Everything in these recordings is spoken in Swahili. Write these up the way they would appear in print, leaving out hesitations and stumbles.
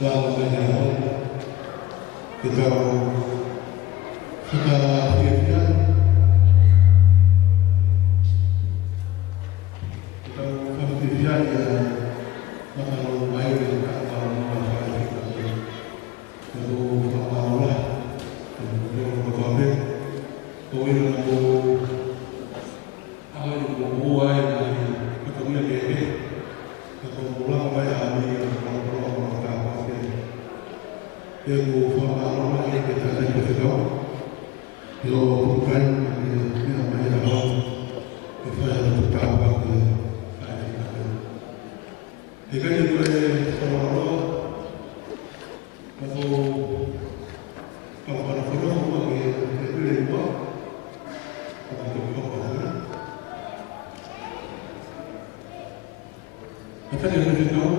dan menyambut kita sudah siap-siap kita siap-siap ya masalah baik dan masalah masyarakat kita itu Allah yang berbahagia kau ini aku yang membuat ketemu dia atau pulang bayar eu vou falar uma coisa que está aqui no final. Eu vou ficar na manhã da aula e fazer o trabalho que está aqui na frente. E quando eu falar eu vou falar uma coisa que é igual. Até no final,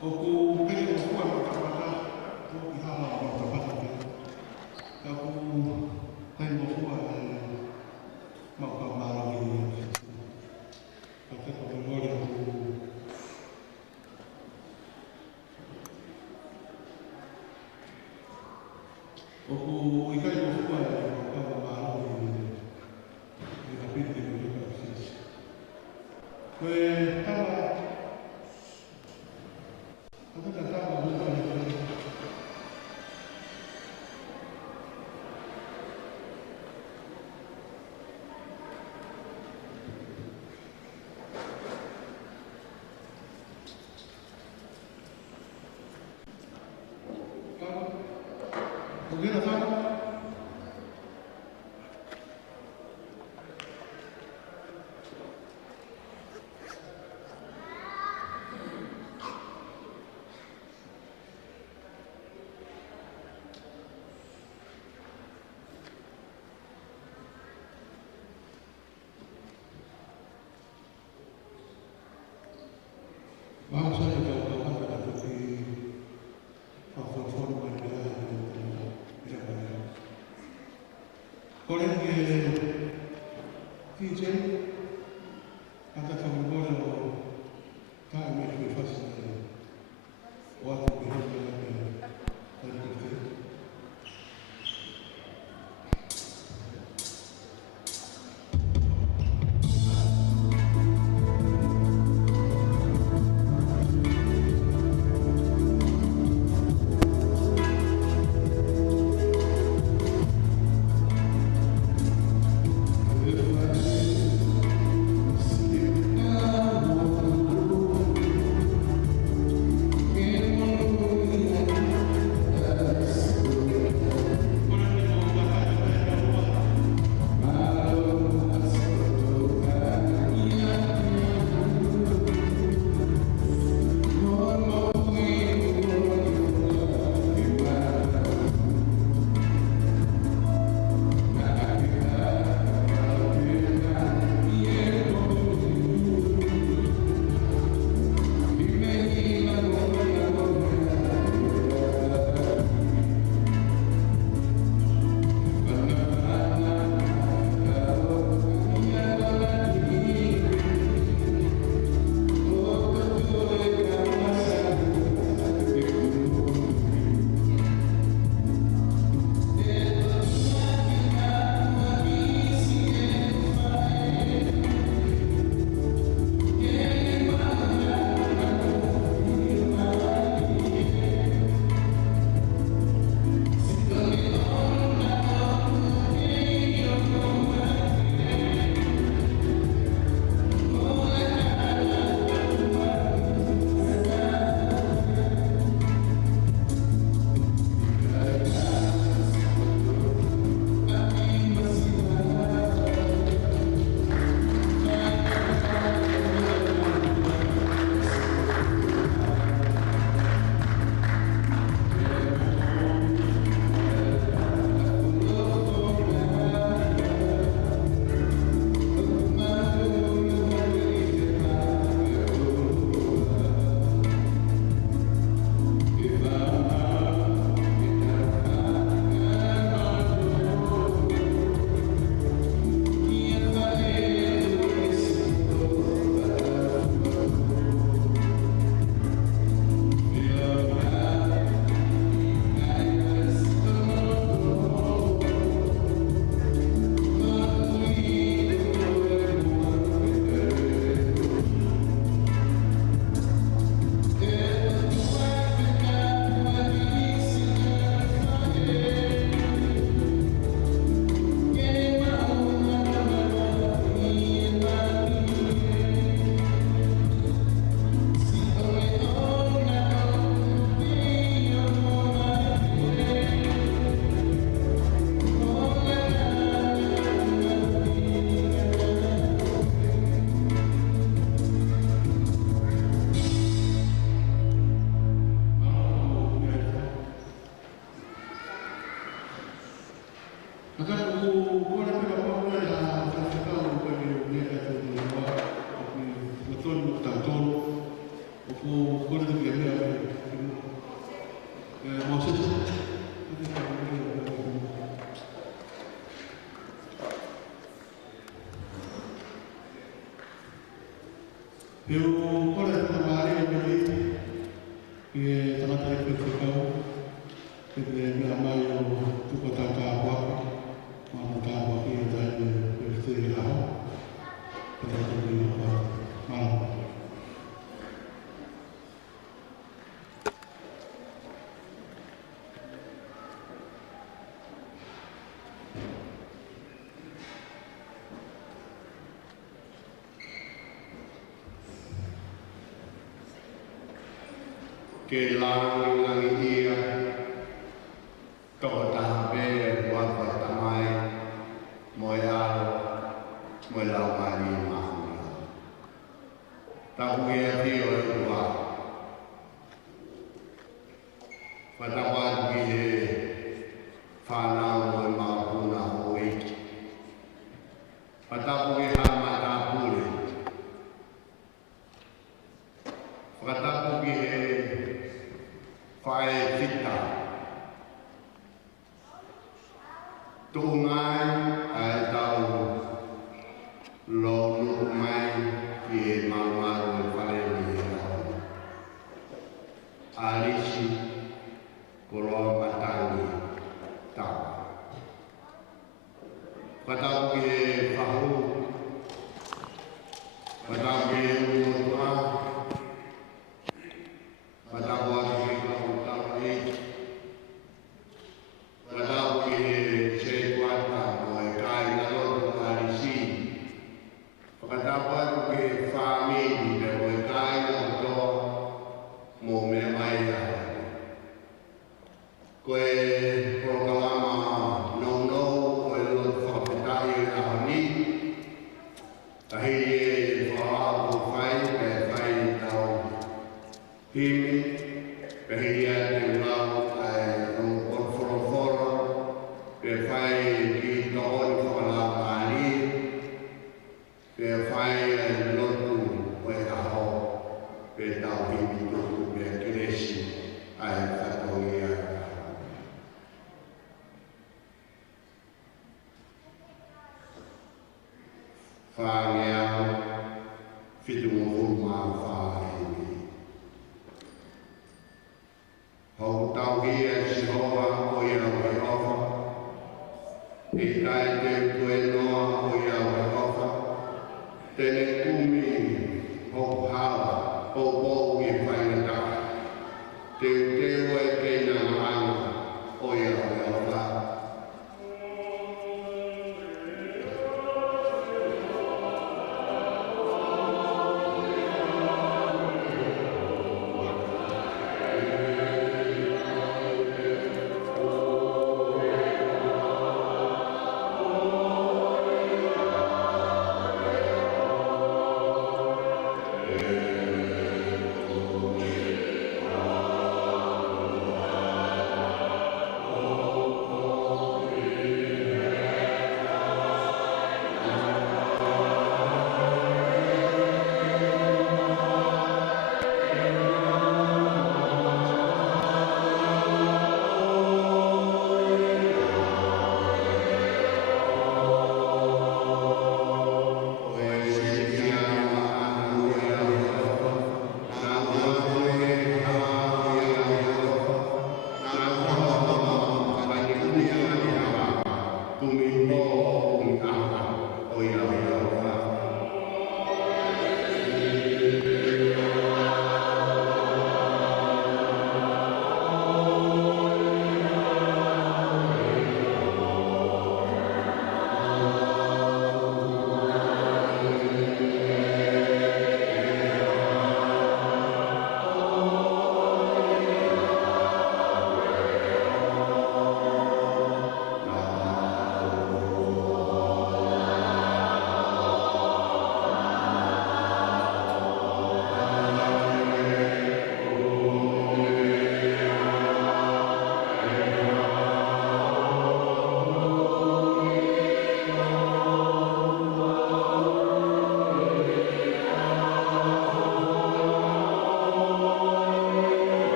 Oku pele oku a matapata o i hala o matapata pe. Ka ku kai oku a mauka mara i ka te ko memori oku. Oku i kai oku a mauka mara i ka piti o i ka sisi. Koe tala Mungkin apa? Bangsa yang dilakukan pada bukti faktor mereka tidak banyak. Orang yang TJ kata kamu boleh kami berfasih waktu berhubungan dengan bukti. Eu ora na Maria Maria que tangata ke whakau ke me amai o tupatata waka mamata waki e tai me whitiri hao ke rata me o marama. Ke langi ia toko tahape wapa tamai moe alo moe lau mani mahua. Tahu ia tio e ua. Whatawat ki he whanau moe mahuna hoi. Whatapu e hama tāpure. Whatapu ki he whae whita. Tūngai ai tau lo nuku mai ki e marumaru e whare ni e rau. Alisi koroa matangi tau. Whatau ki e whahu. Whatau ki e umutua. Whatau ki e kautau e. Whatau ki e se kuata mo e kai kalotu alisi. Whatau ki e whamini me mo e kai kalotu mo me mai a. Koe prokalama no o e lotu whakapetai e ahani. Tahi e whaapu whai me whai tau himi. Pehia te ulau ai o korforoforo. Pe whai ki tohoni whakalama mani. Pe whai e lotu o e aho. Pe tau himi lotu me kiresi ai whatohi ai. Whāngeau, whitu o huruma whāhini. Hau tau hia Sihova o ia Wehova. I kai te tue noa o ia Wehova. Tene kumi hoku hawa o pou i whainataka. Te teo e keina mahanga o ia Wehova.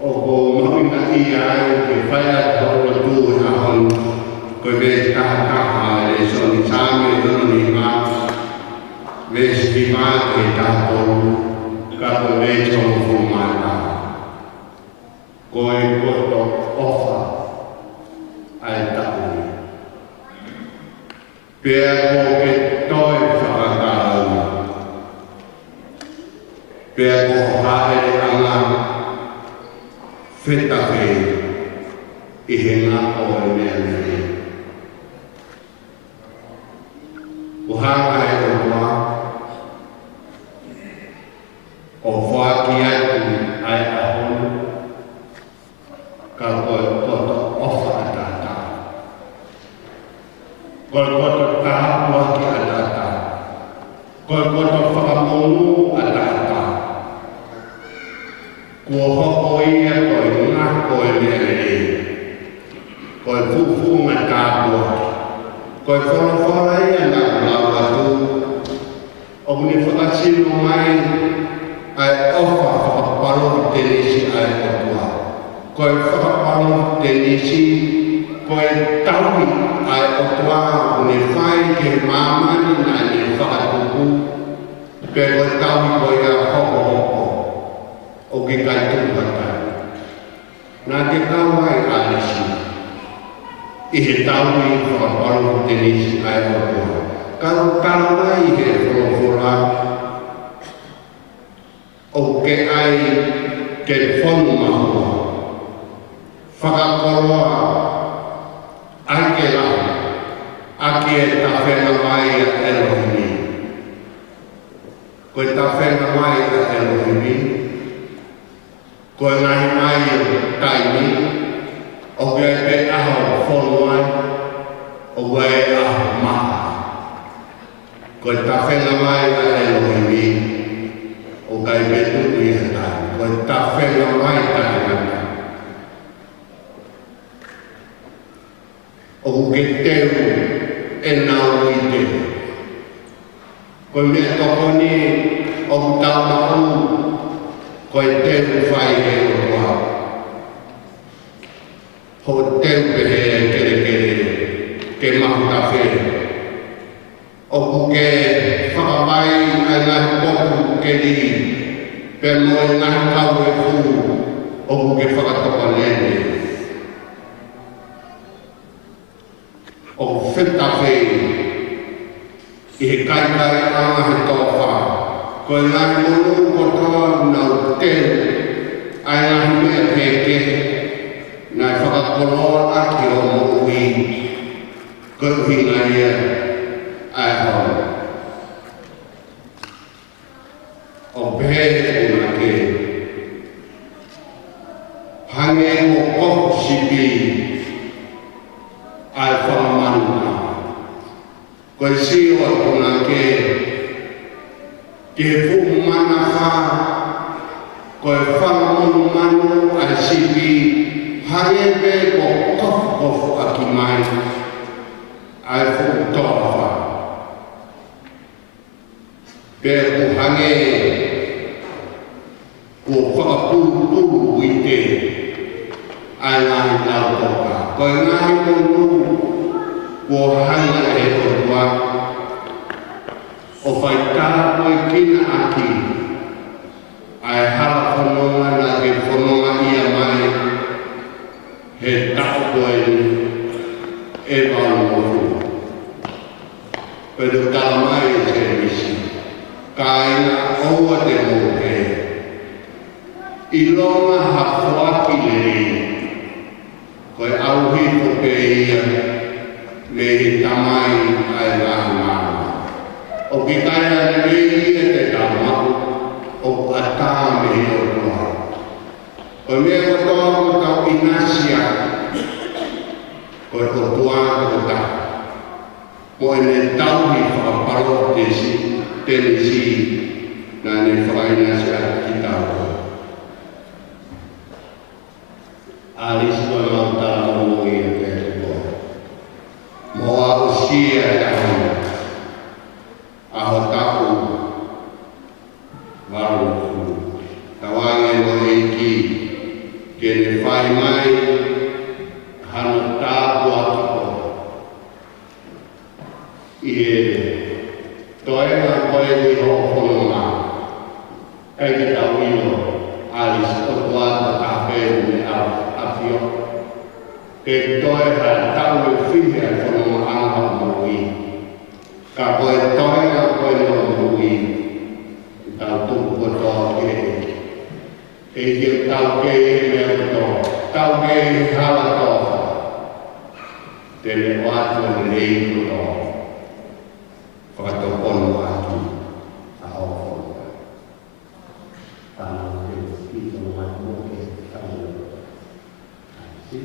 o ko mahina ia ke whaia tō tu na hon Pea ko ke toi whakatau. Pea ko haere anga whetawhe I he ngako e mea mea. O hanga e o toa, o whaki atu ai ahonu, ka koe koto ofa a tata. Koe koto tāpua ki a tata. Koe koto whakamonu a tata. Kua hoko ia koe ngako e mea mea. Koe fufunga tāpua. Koe whanawhara ia ngā lawa tu. O muni whakasino mai ai ofa whakaparo te nisi ai otua. Koe whakaparo te nisi, koe taui ai otua muni whai ke mamani nā ni whakatuku. Pea koe taui koe a hoko hoko o ke kai tukatai. Nā te kawai a nisi. I he taui whakaparo te nisi ai otua. Kau tarai he whorowhora o ke ai ke whonu mahua. Whakakoroa ai ke lau, aki e tawhena mai a Elohimi. Koe tawhena mai a Elohimi, koe ngahi mai o taimi, o ke pe aho whonu ai, o koe aho maha. Koe tawhena mai a Elohimi, o kai betu i hatai. Koe tawhena mai tahi ngata. O ke teu e nau i te. Koe mea toko ni o tau mau, koe teu whai he o toa. Ho teu pehe kere kere, ke mahu tawhe. O ke whakawai ai ngahi poku ke ni, pe moe ngahi kau e fu, o ke whakatoka nene. O whetawhe, I he kaikare anga he tōwha, koe ngahi monu kotoa nau teu, ai ngahi mea peke, ngai whakakoroa aki o moui, koe uhinga ia, ai hau. O pehe una ke, hange o kofu sipi, ai whakamana. Koe si o una ke fumu mana wha, koe whakamonu manu ai sipi, hange pe o kofu kofu aki mai, ai fumu toa wha. Pea ku hange ko whakapuru i te ai ngahi lau toka. Koe ngahi monu ko hanga e totua o whai tā koe kina aki ai hala whanonga na ke whanonga ia mai he tau koe e wau moru. Pero tala mai e te misi. Kaina oua te moke. I longa hafuaki le koe auhi ko pe ia le hi tamai ai lahama. O ki kaia le ia te tamau o ata me o toa. O mea ko toa ko tau inasia koe ko tua ko ta. Mo e ne tauhi whakaparo te si tenisi na ne whakainasia ki tau. Alis koe mauta momo i a kēto koe. Mo a usia e aho. Aho taku. Waru fu. Tawange mo e ki. Kene whai mai. Hana tāpu atu koe. Ie. Toenga koe ni ho whanonga. Eke tau ino. Alis o tuata tāpēru me awa. Ke toe ha tau e whihe a whanonga anga mōi. Ka koe toi ka koe no mui. Tau tuku ko tō ke. E ke tau ke e mea tō. Tau ke e hala tō. Tene watu e rei ko tō. Whakato kono watu. A o kono. Tano ke spito watu ke tano. Si.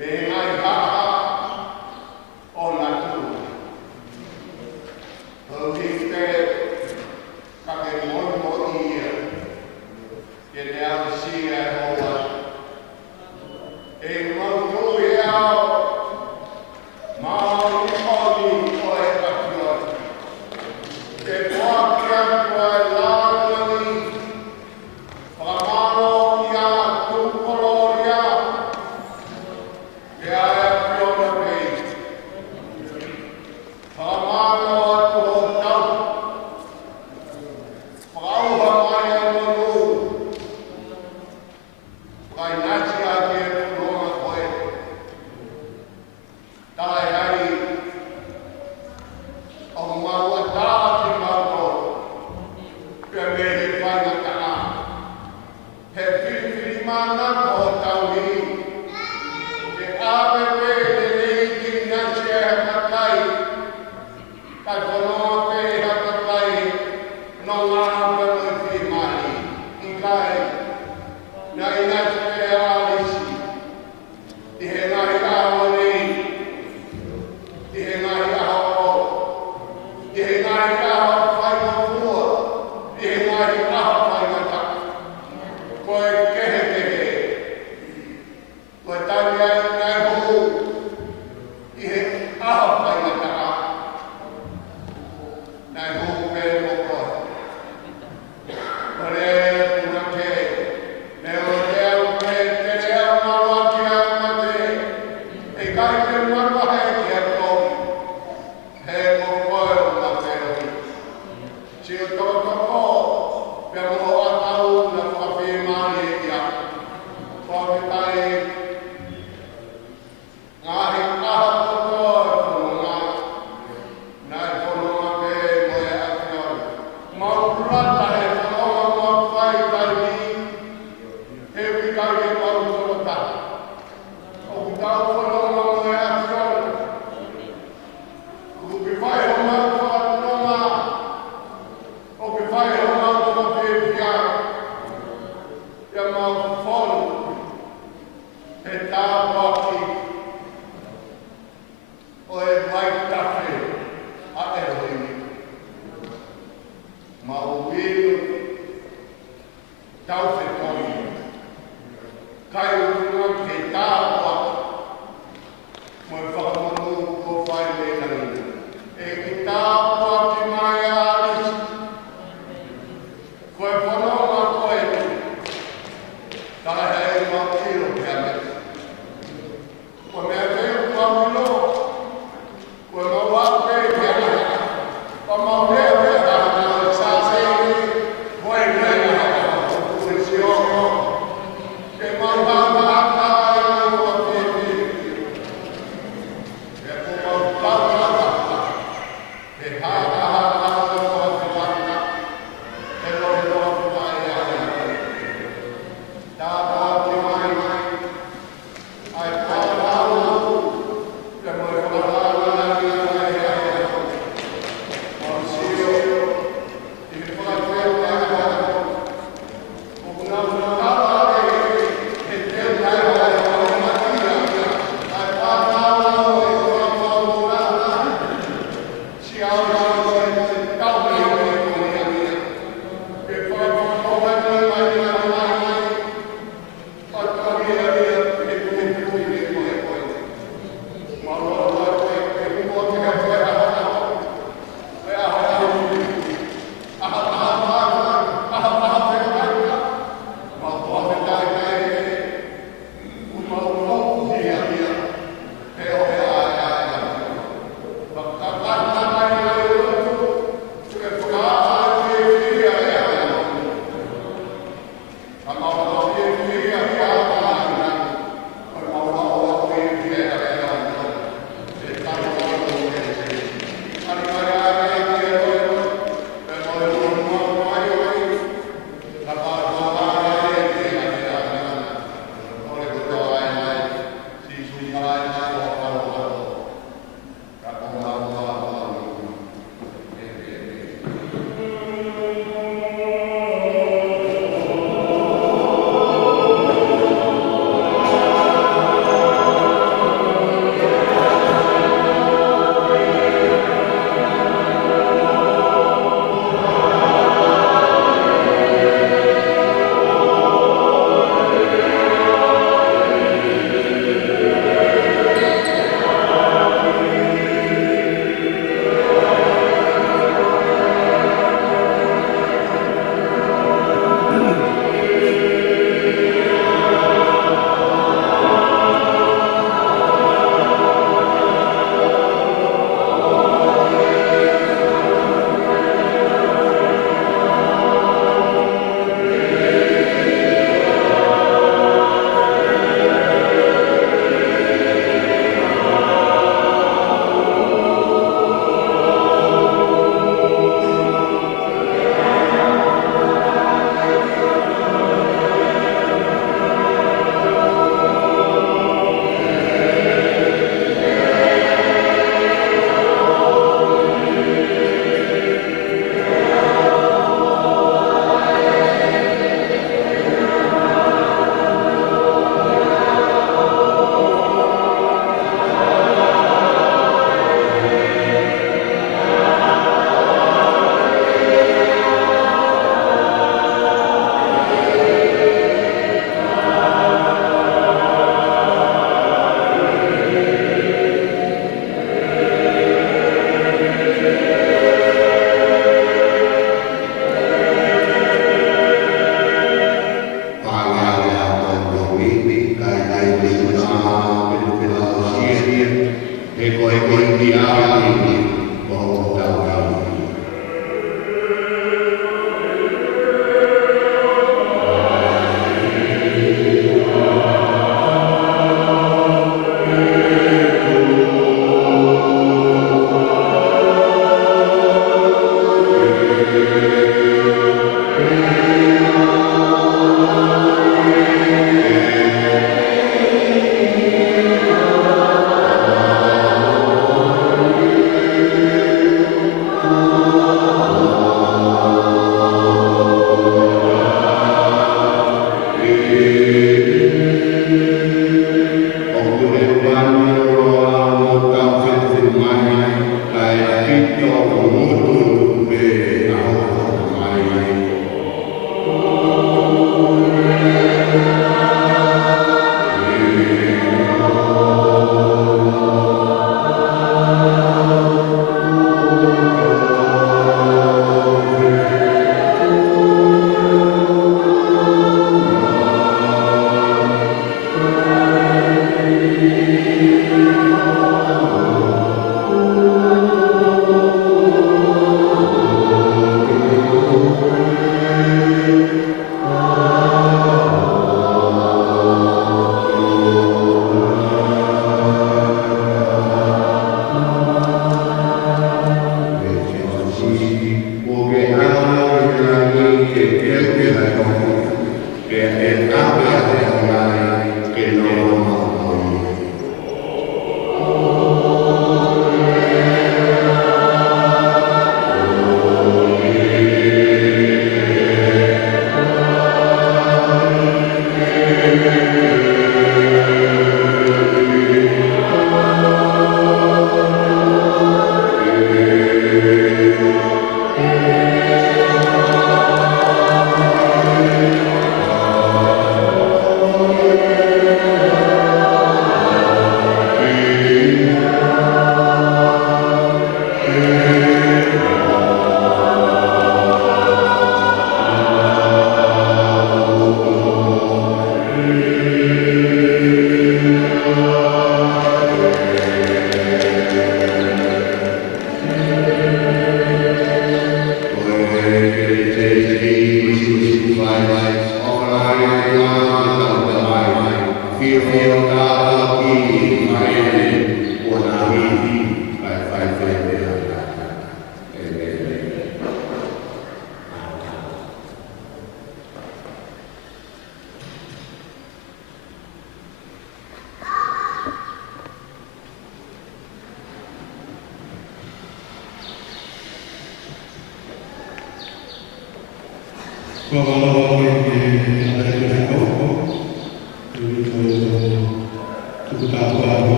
May I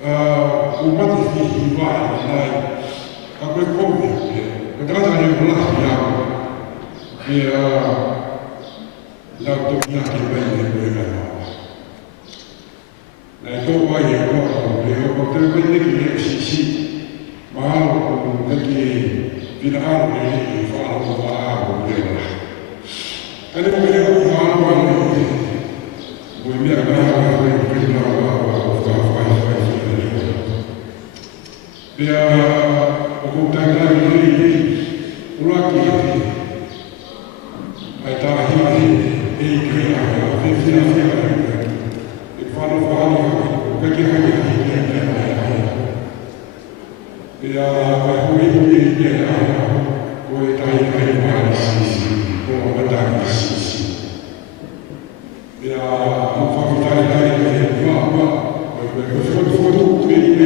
umati fihi vai nai a koe komi o tata ni o lahi au e lau toki ake wei e koe mai au nei tō wai e koa le o te wei neki e sisi mahalo o neki pina aro e neki whaaro o whaaro o leo ane mo leo i mahalo ane mo i mea mea mea e pina aro o whaaro Pea o koutangai nei uraki ai tāhi e kei a whiwhina whia e whano whāni o kaki hai a hi kei Pea kai hui hui e kei a o e tai kai wāni sisi o a matanga sisi Pea o whawhitai tai kei wā o e whawhitai kei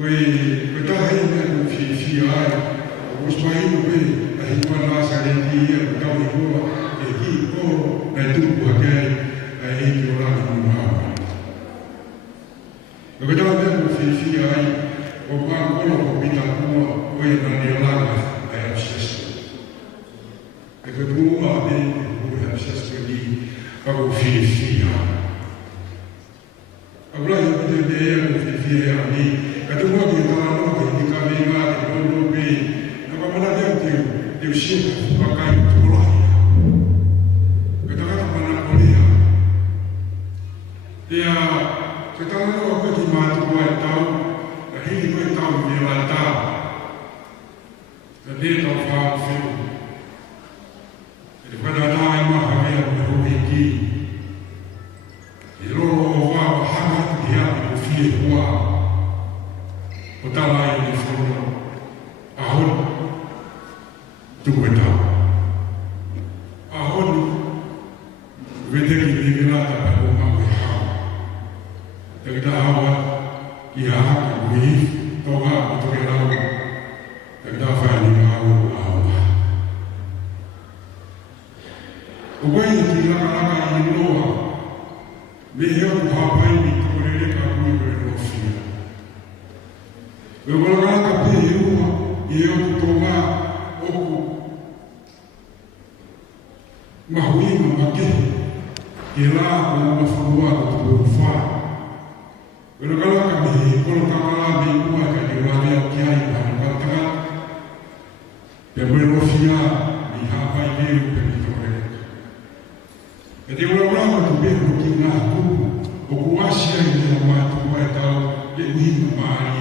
Koe tahi mea ko fi ai, o spahimu pe, ahi kua nasa reti ia, ko tau i koa, e ki ko, nai tuku hakei, ai e ki o rani mu maa. Koe tau mea ko fi ai, o maa kono ko pita kua, koe nani o langa, ai absesto. E koe kua a me, koe absesto ni, ako fi ai. Aulai o te mea ko fi ai ni, kata mua ki tala noke, ki ka me ngā te kono pe, na wamana teo teo shika, wakai tūrai. Kata kata mana kolea. Ea, ke tala noa koe ki mātu koe tau, na hili koe tau me la tau. Na ne tau whāu whenu. E whana tāi maha mea me hoki ki. E roro o wāu hanga ki hana ko fie hua. O tala i ni whono, ahon, tuku e tau. Ahon, weteki ni milata pa o mau e hau. Te ta hawa, ki a haka kui, toga o toke rau. Te ta whai ni mau a hawa. O wai ki laka i loa, me heo ku hapai ni tukurere ka kui koe rofia. E wala ka pe e ua, e o kutonga oku. Mahuima makehi, ke la o ua whanua o tuku wha. E wala ka me e kono kakala me ua ka ni wale o ki ai ka nukataka. Pe mwe rofia, ni hapai meu pe ni toreka. E te wala tu pe o ki ngā kuku, o kuasia i ni a mātu kua e tau, e uhimu maari.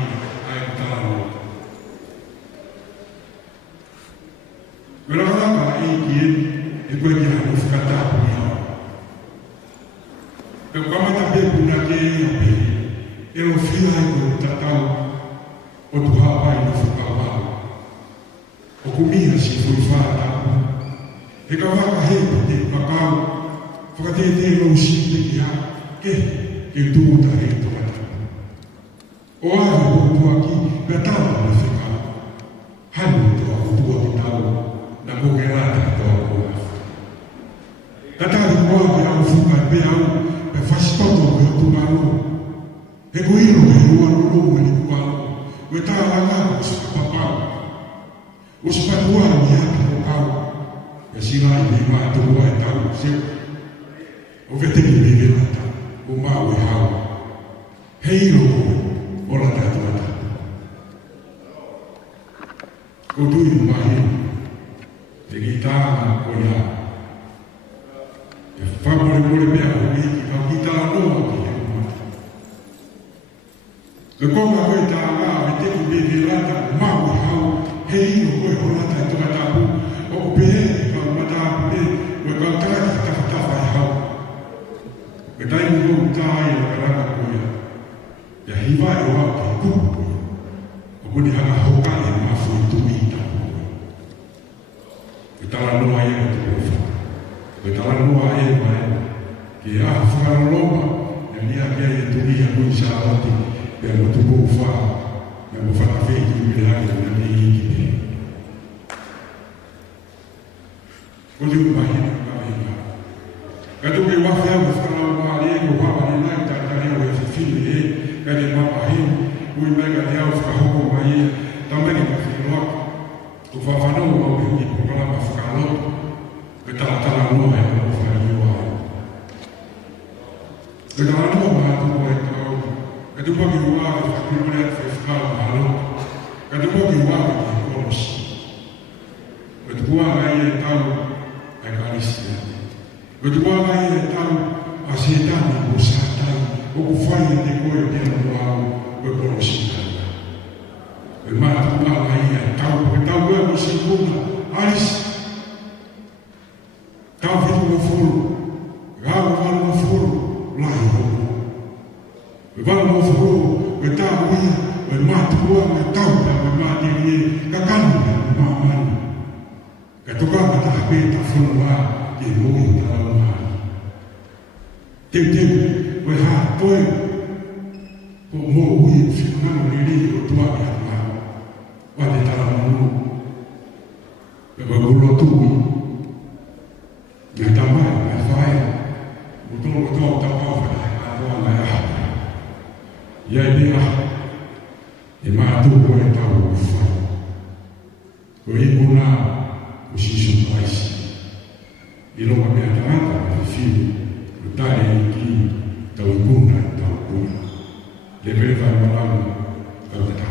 Pero ahora aí que depois de ano ficar tapado. Eu como também por naquele eu fui lá no tatau o tu rapaz no ficava o comia se foi fada e cavava rede de papau foi ter um chip que tu tá aí tu olha o aqui betava no ficava hanu tu tal na mogerata do Tatari moa au fuka pe au pe fastoto pe tu maru e goiro e o alu ni kwalo we ta langa os papa os patua ni ata au e sila ni ma tu wa ta se o vete ni me velata o ma we hau heiro ola ta ta o tu ni mai te gitana o ya e favore vuole bene a me che fa vita la nuova che come voi ta la avete che vedi la ma how hey no voi con la ta ta o be fa ma ta be we ga ta ta fa how e dai mu ta ya la ko ya ya hi va o ha ku o ni ha ho ka e ma fu tu ita e ta la no ai e e tala noa e mai, ke a whakaroloma, e nia kia e tuni a mui sa ati, pe a motu kou wha, e mo whakawheki me hake na me hiki te. Ko te umahi na kawhina. Ka tuke wawhea mo whakarau maa le, ko hawa ni nai tātari au e whiwhini e, ka te mapa hini, ui mai ka te au whakahoko mai e, tamani ka whiroaka, ko whawhanau au e hini, ko kalama whakarau, ke tala noa e o whai ua e. Ke tala noa maa tuko e tau, ke tuko ki ua e whakirone e whaiwhikau mahalo, ke tuko ki ua e ki korosi. Ke tuko ngai e tau e karisia. Ke tuko ngai e tau a setani o satani, o ku whai e te koe o tēnā tuau o korosi tanga. Ke maa tuko ngai e tau, ke tau koe o sikuna, arisi. Tau fitu o furu, gau walu o furu, lai hoku. E walu o furu, e tau ia, e matu ua, e tau pa, e mati e, ka kanu, e mamani. Ka tukanga ta hapeta furu wa, ke mui o tala mani. Teu, we ha, toi. Mo hui usiku na mwili utoa kama wale talamu. Kwa tu na tamaa na faya utoa utapafa na ya dia ema tu kwa tawa kwa hiyo na ushisho maisha ilo wameanza kufili utali ki tawikuna lebeva malamu kabisa.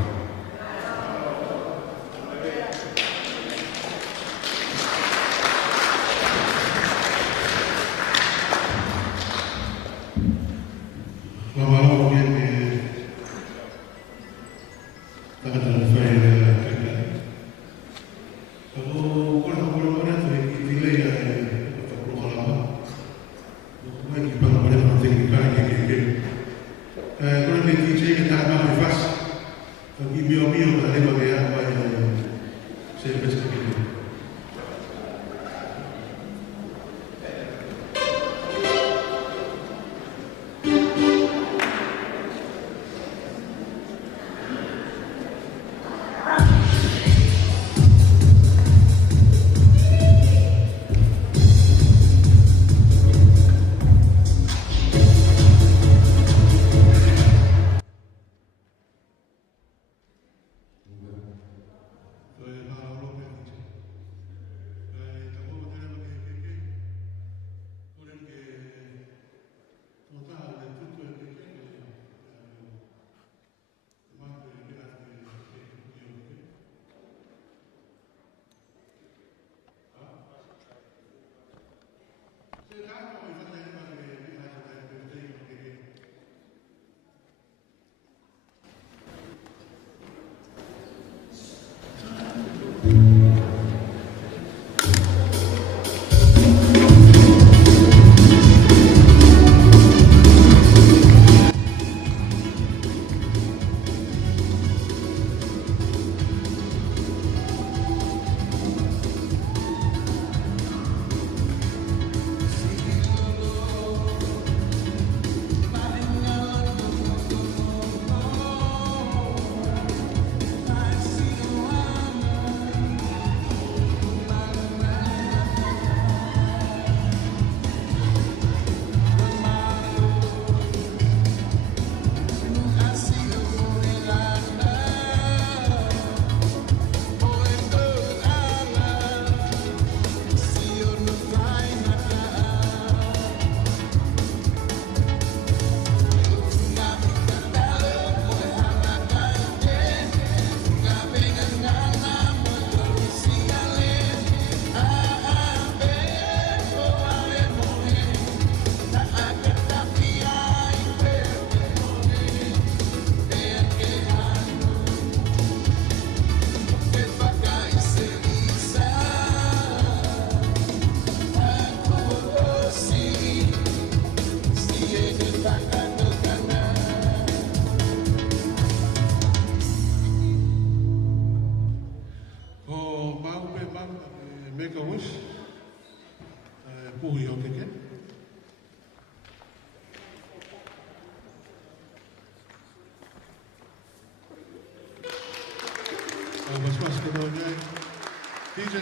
DJ.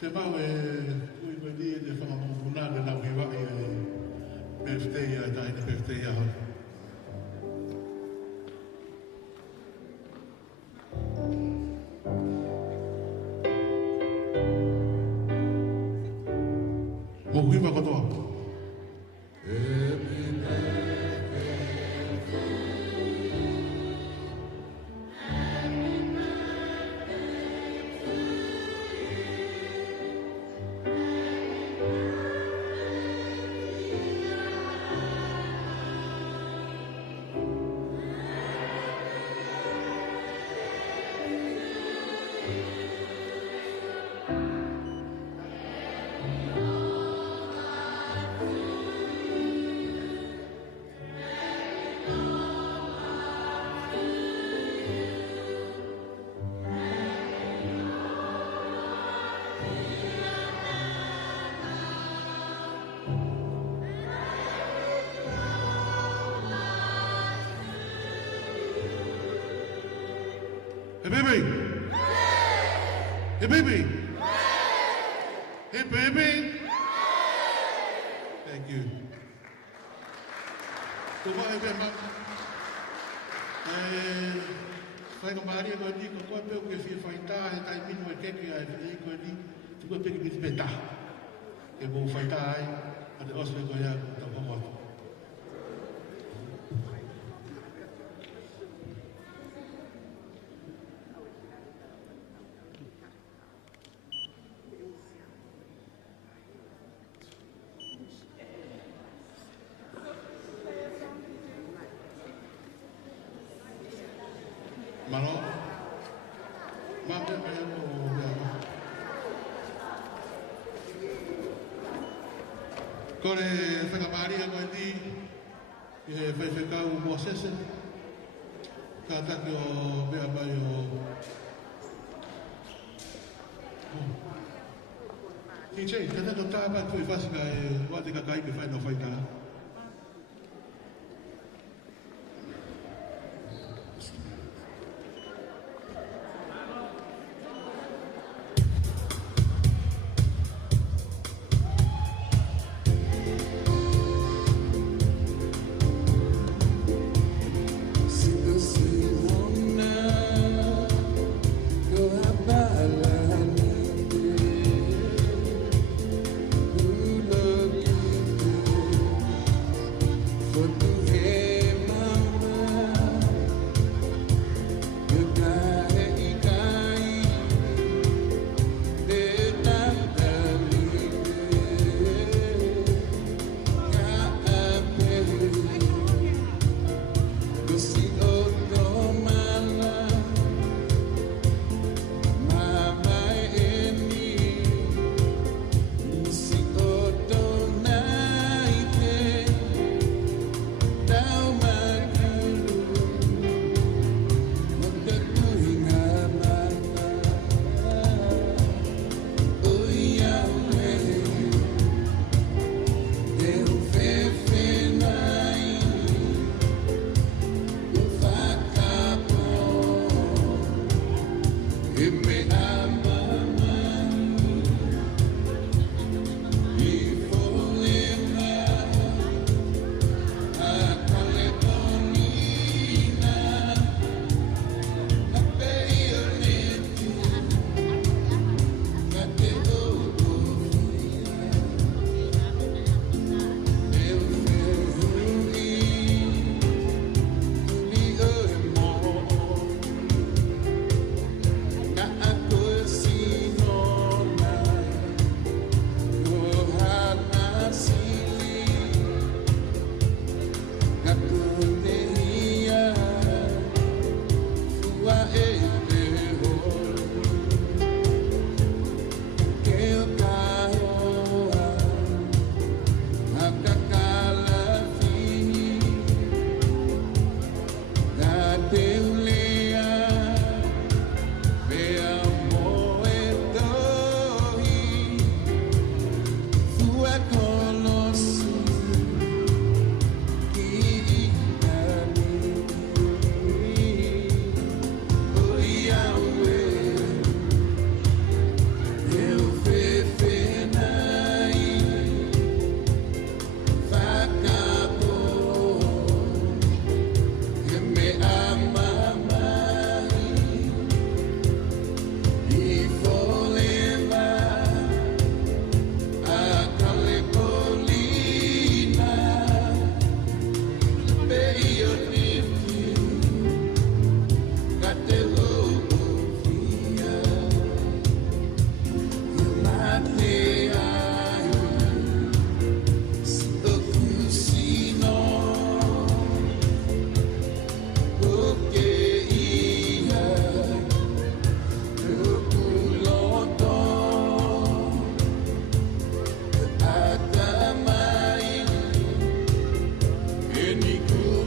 Semau ui mani de whakamukunanga na wiwai birthday taina birthday aho. Mohui makatoa. baby. Hey, baby. Hey, baby. Thank you. Tunggu aja, Mak. Fai kembali aku ni, kau pergi ke sini faita, kai minum kek ya, ini kau ni, tu kau pergi bisnis beta. Kau faita, ada osle kau ya, tak apa. Malo, makan ayam kau le fai kembali aku ni, fai kau proses, kata kau berapa yo, cincin, kata kau tak apa tu fas kai, waktu kai fai no fai tak.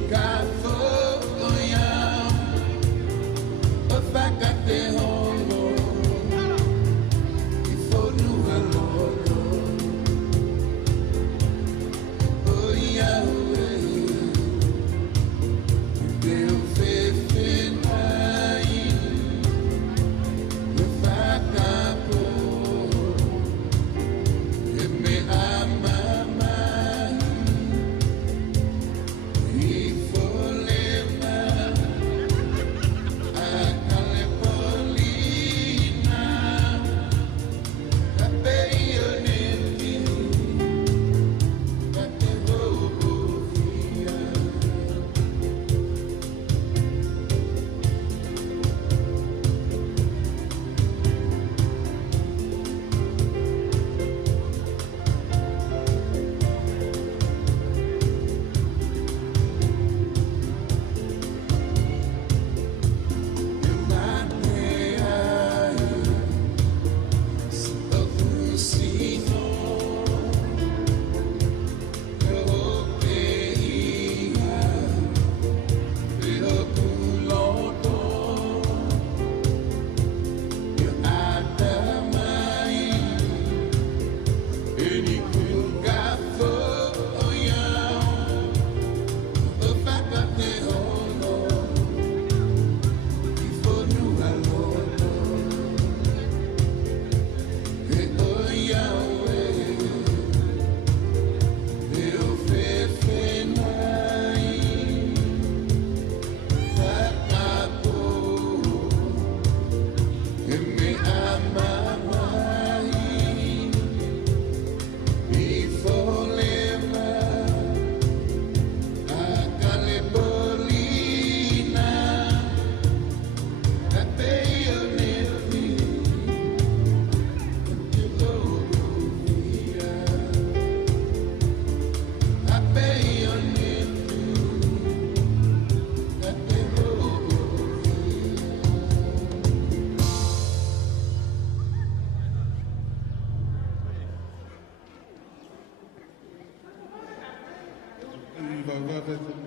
Café.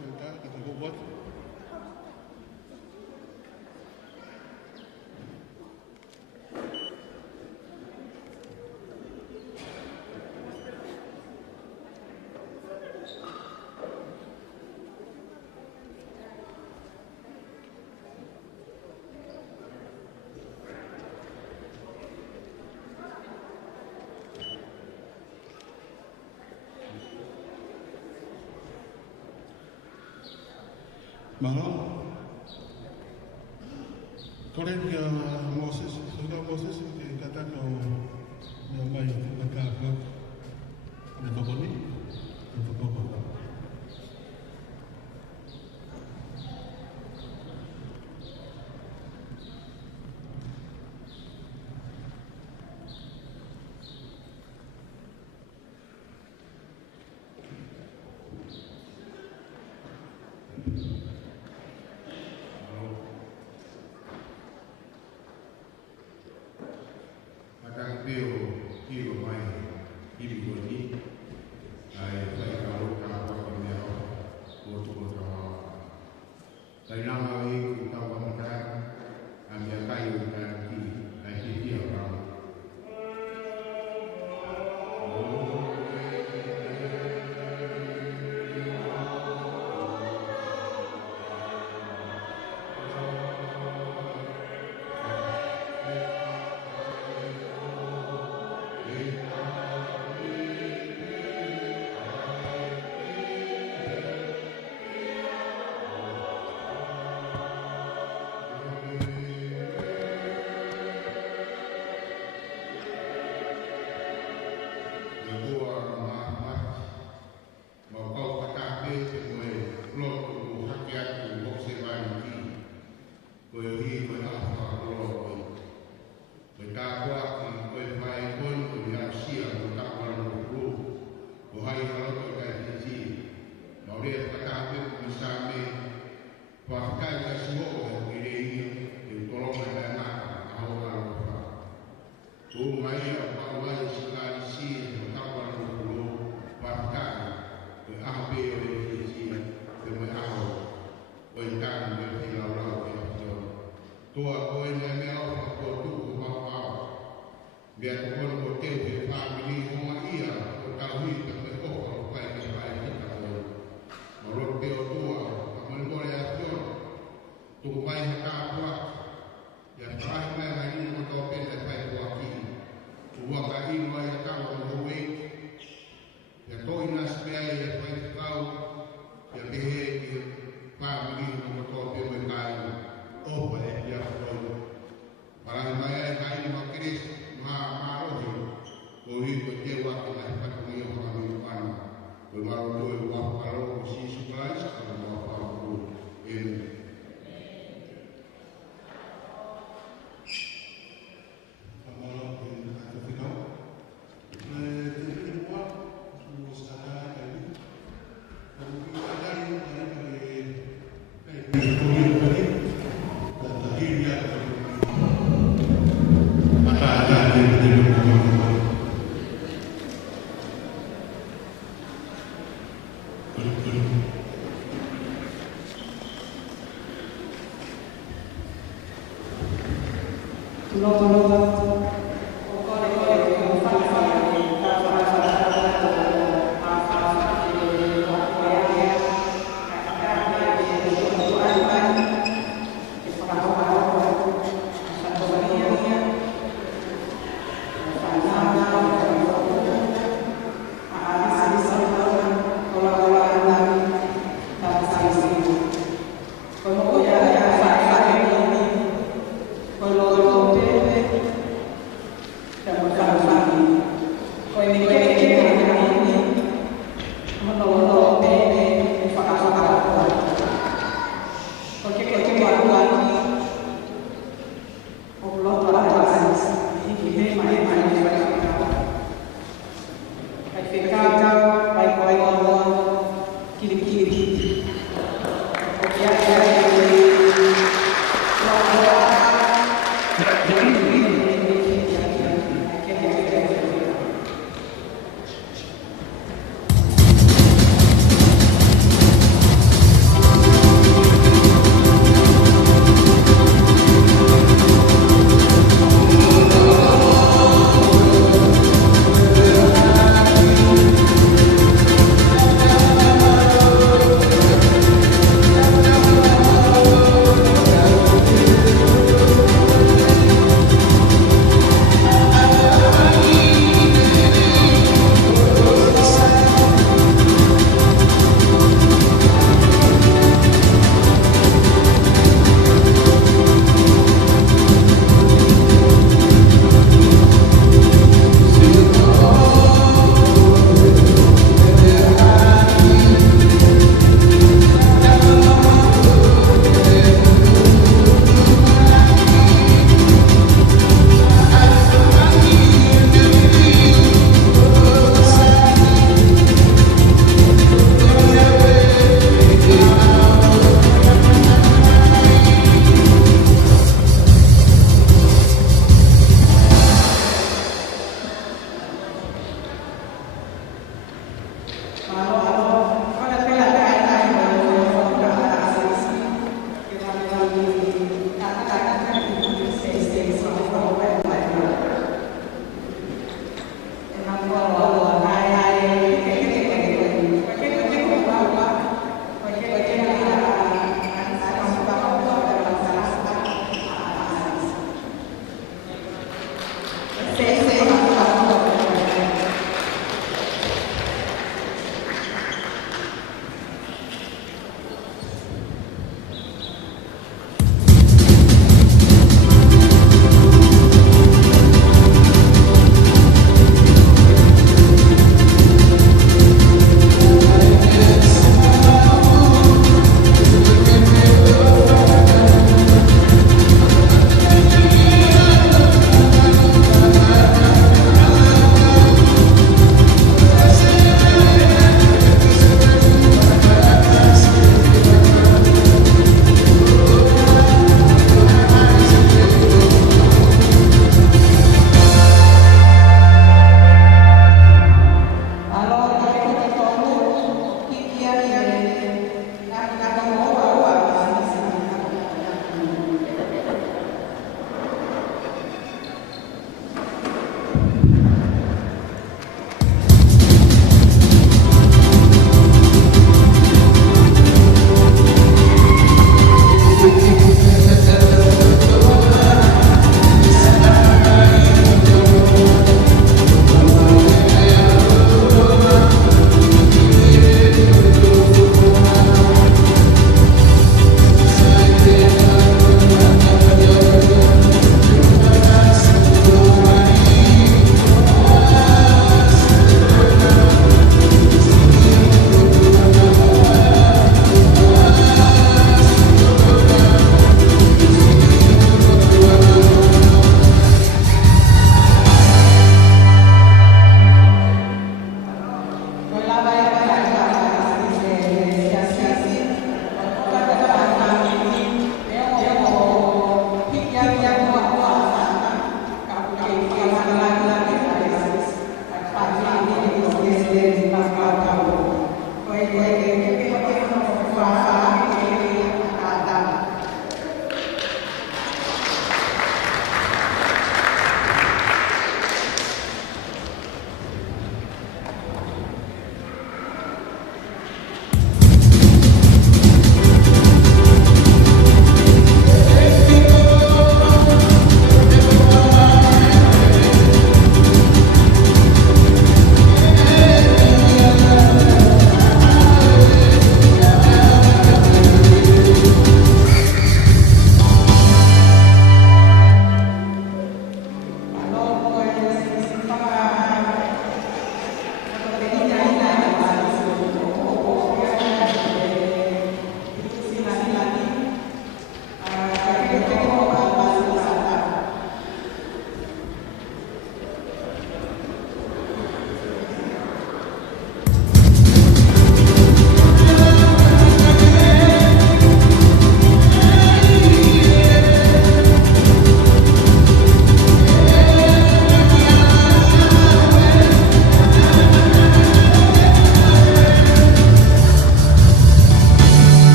sebentar kita buat. Malam, korang yang Moses, saudara Moses yang kata kau mai dekat apa, dekat apa ni, dekat apa?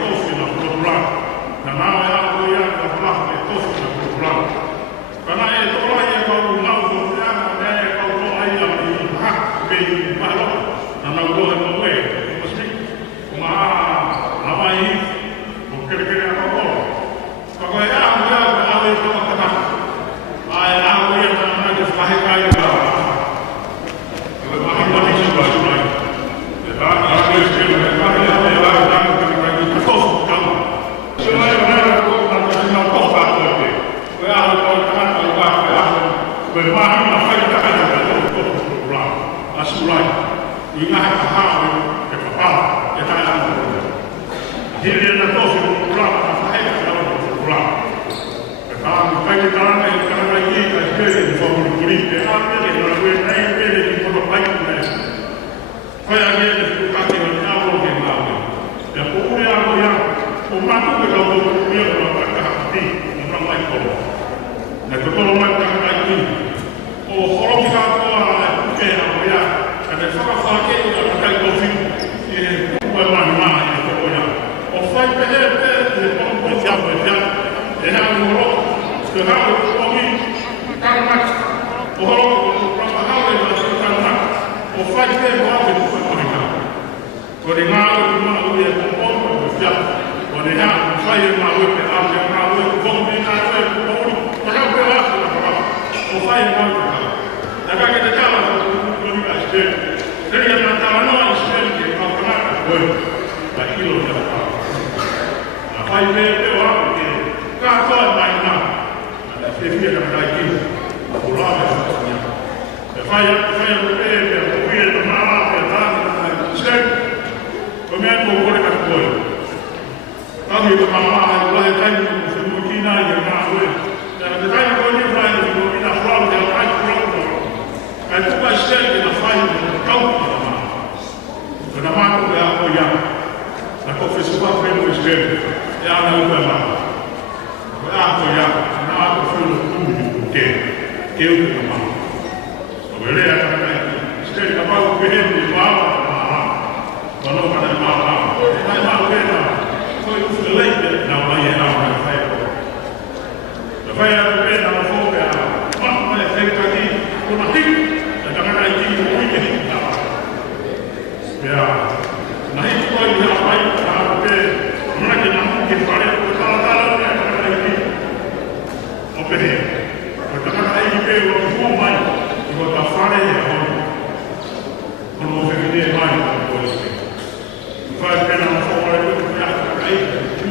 tofu na programu na mama yako ya kwa tofu na programu kana ye tola ye kwa unauzo ya na ye kwa toa ya ni hak bei malo na na ulo na mwe msiki kuma awai ukirikira kwa kwa ya ya awe kwa kata ai awe ya na na fahi kai ba Muhammad sallallahu alaihi wasallam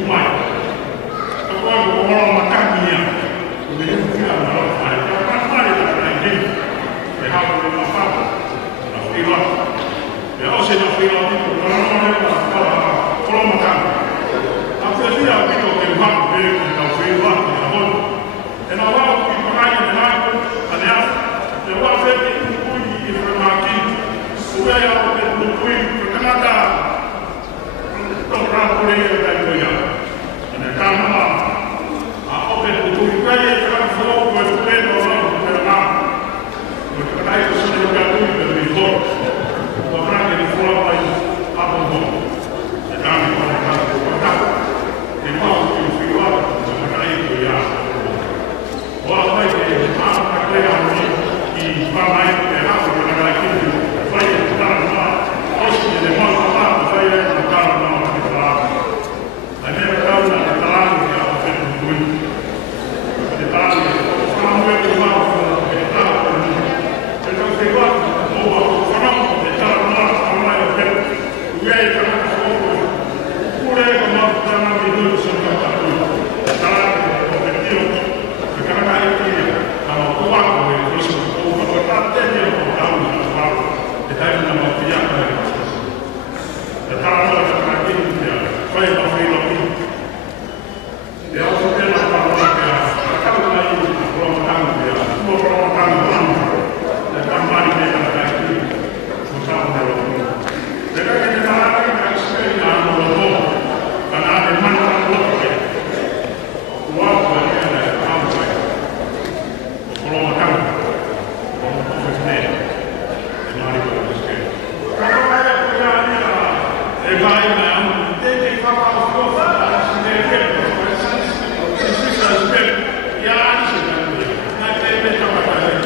Vai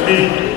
Gracias.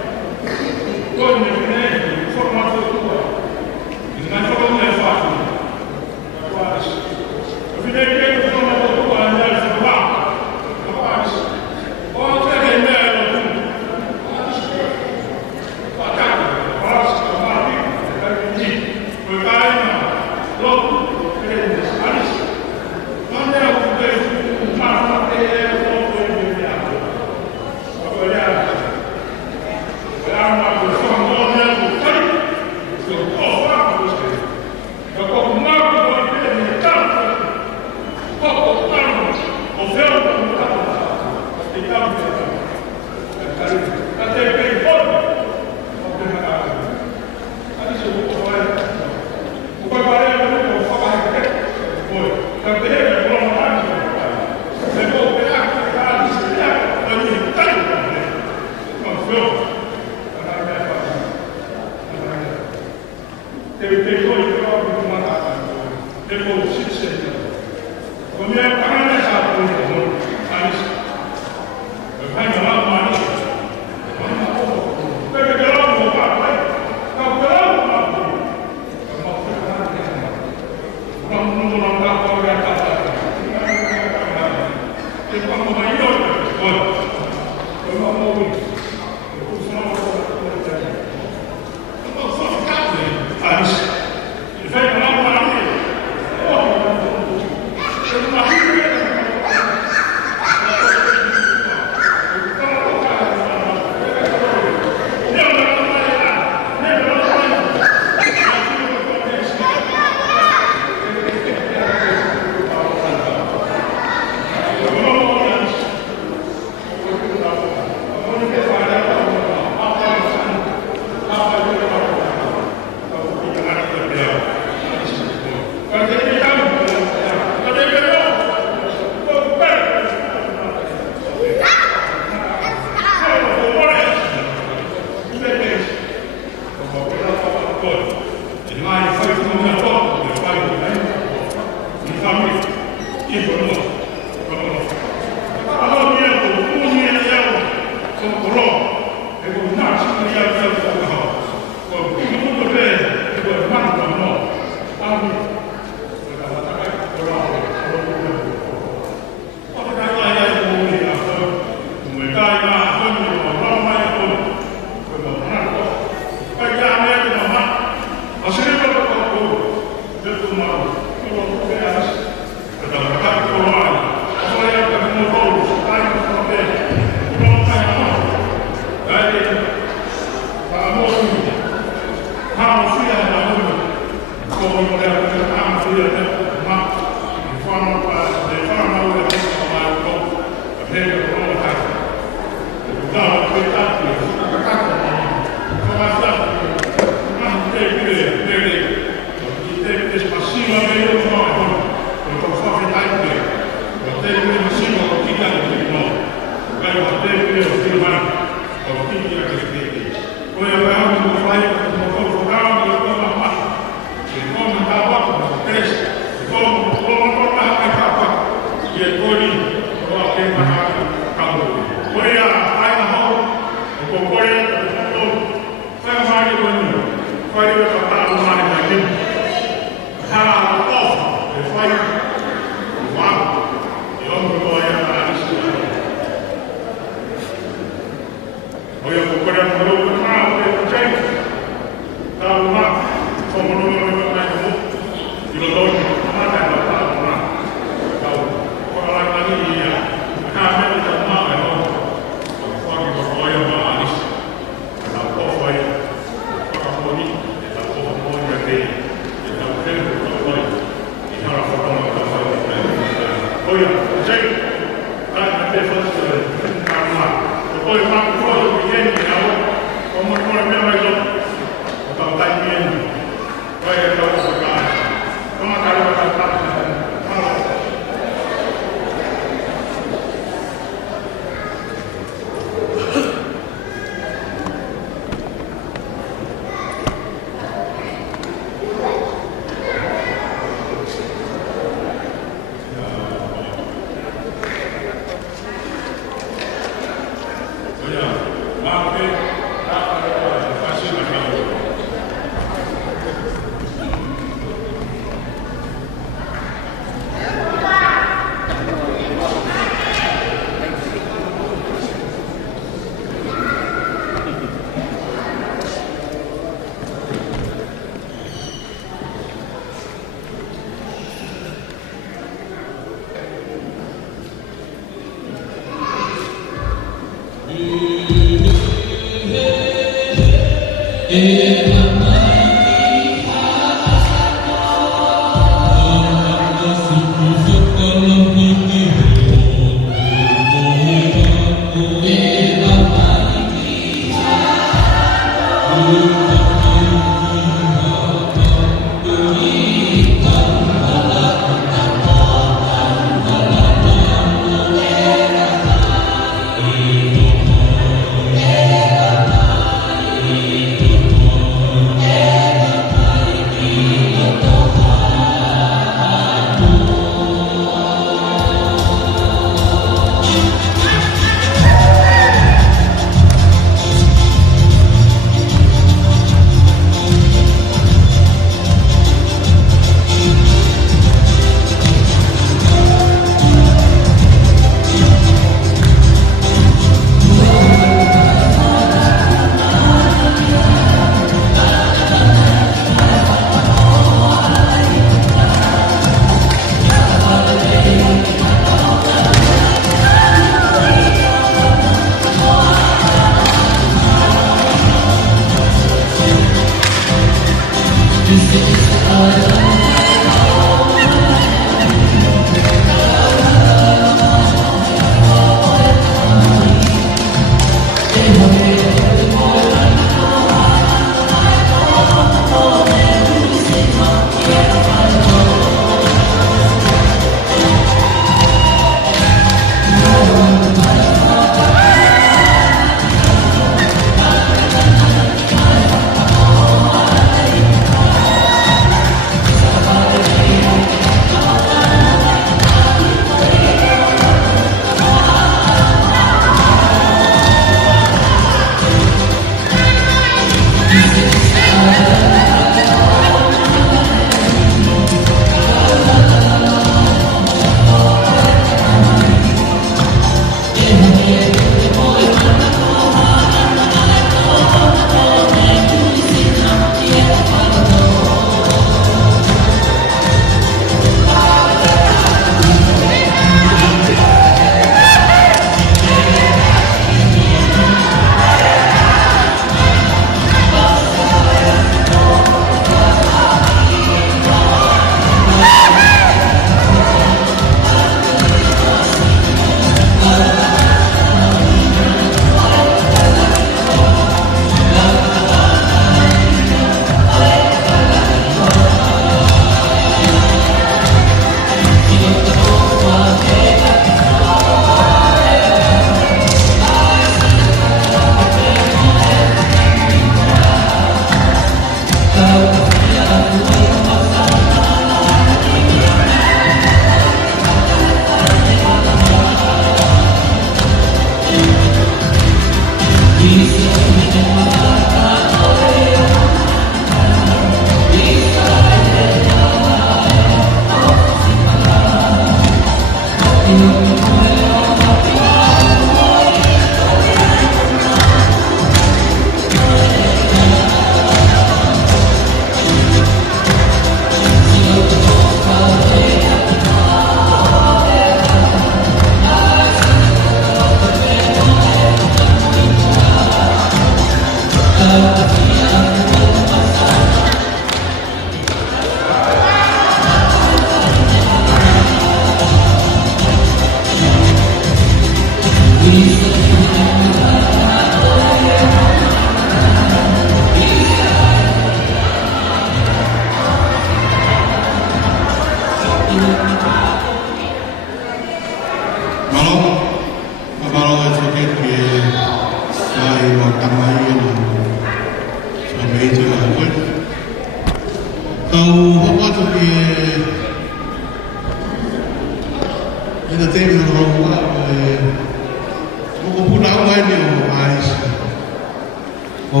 o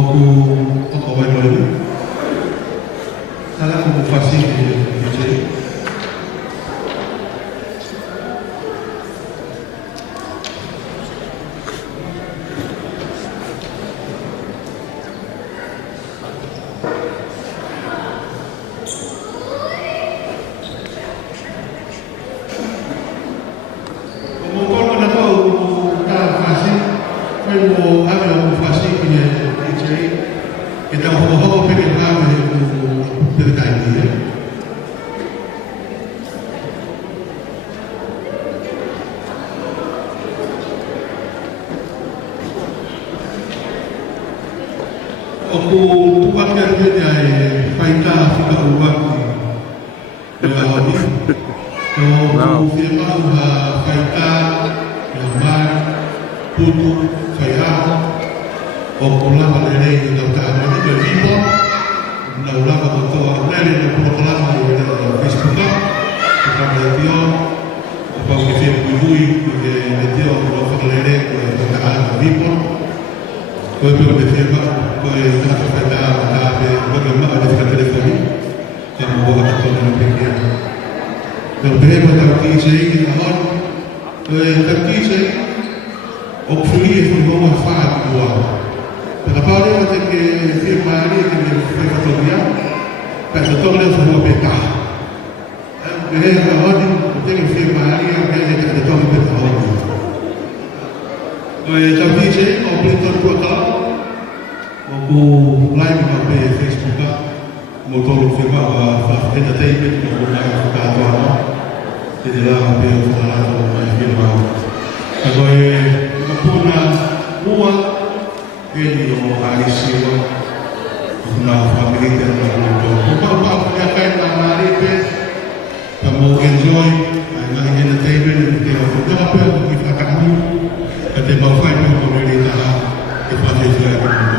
kawai loi. Salah aku fasih di kita ho pe ka me pe ka ni aku tuan kan dia faida fika uang ni awani so firma faida yang putu kaya Okulama lele kita tahu ini jadi apa? Naulama betul lele itu proklama di Facebook kita berarti apa kita bui dia proklama lele kita tahu vivo kau berarti apa kau kita ada bagaimana ada kita telefoni kamu buat atau dalam pikiran dan berapa tapi saya kita awal tapi saya opsi itu bawa faat buat per la parola che firmare che mi fotografia per togliere il suo pecca e oggi devo firmare che è togliere il pecca e già dice ho preso il tuo ho live per Facebook molto lo firmava fa entertainment ho fotografato e di là per firmare e poi una ele não apareceu na família do mundo. O papai já cai na maré, kamu enjoy, ada entertainment, kita sudah apa kita kamu, kita bawa itu pemerintah, kita jadi lagi.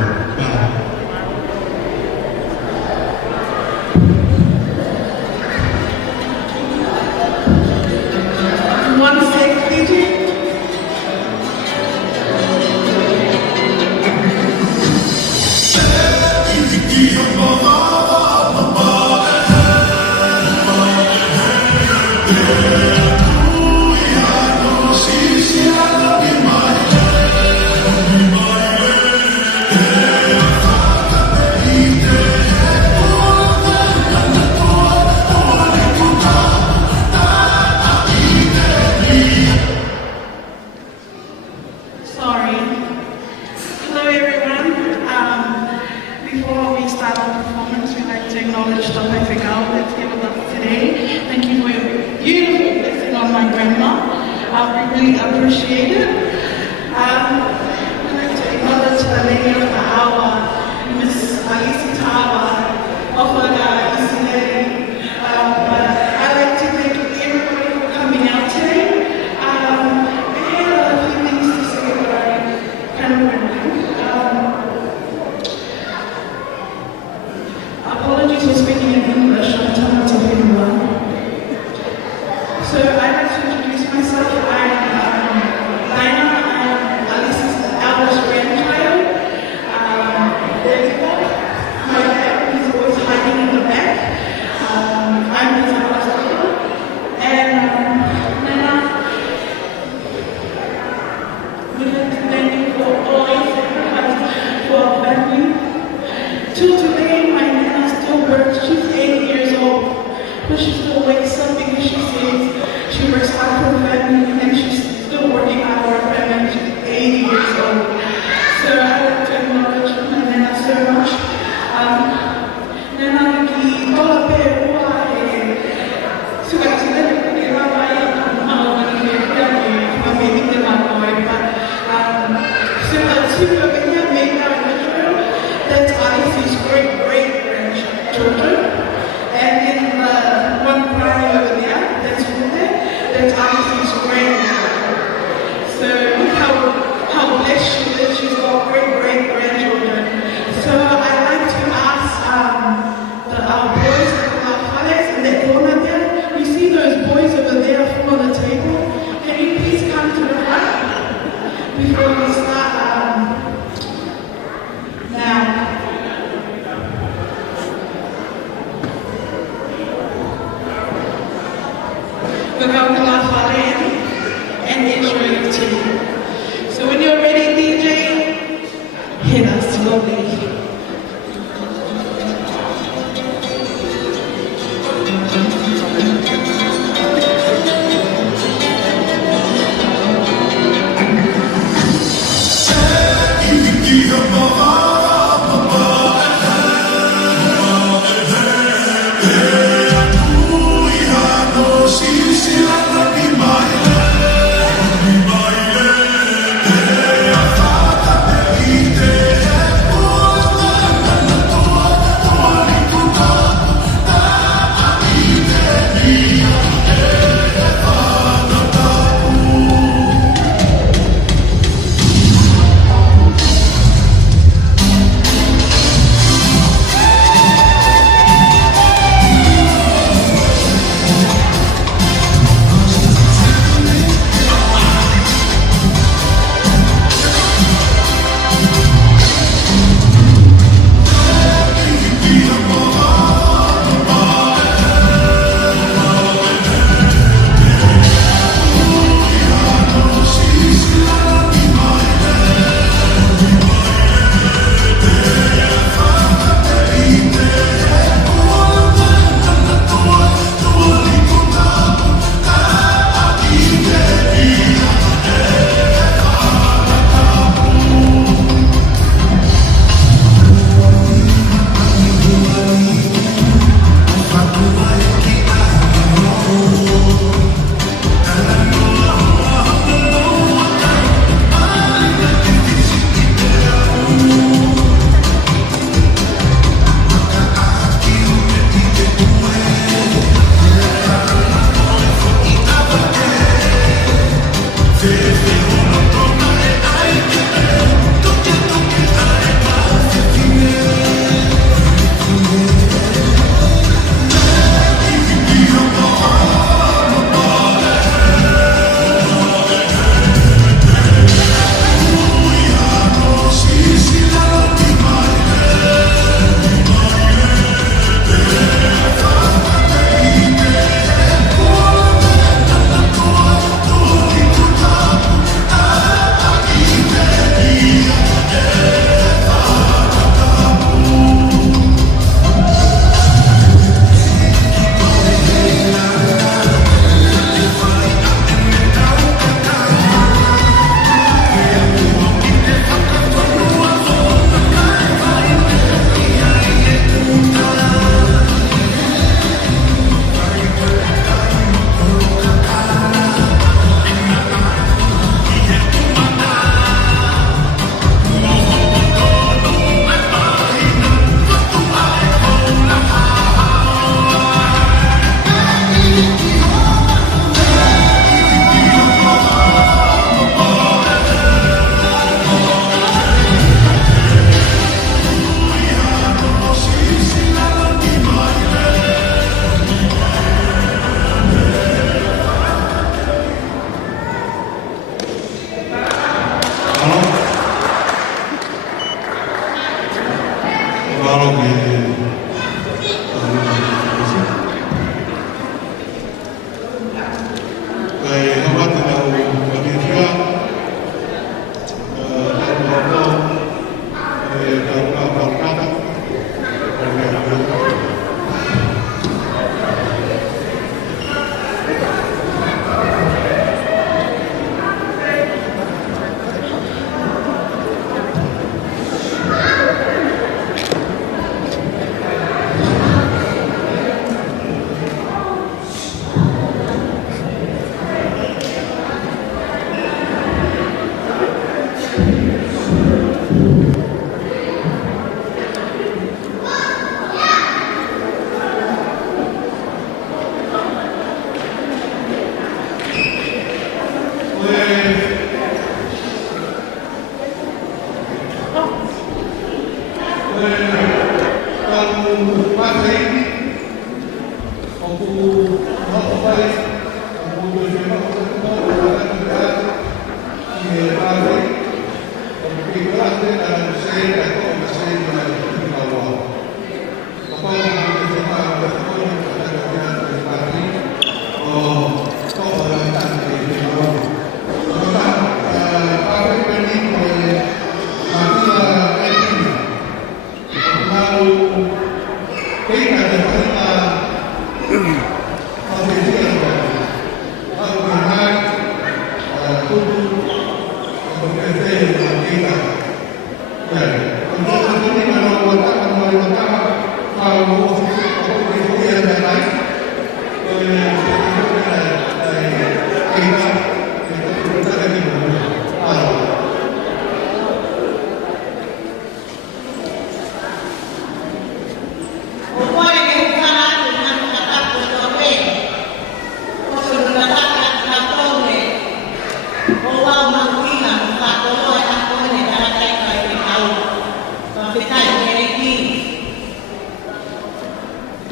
Before we start now, hit us slowly.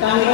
Kami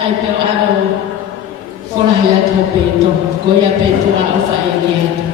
ai pe aro fora hea to pe to ko ia pe to a fa e ia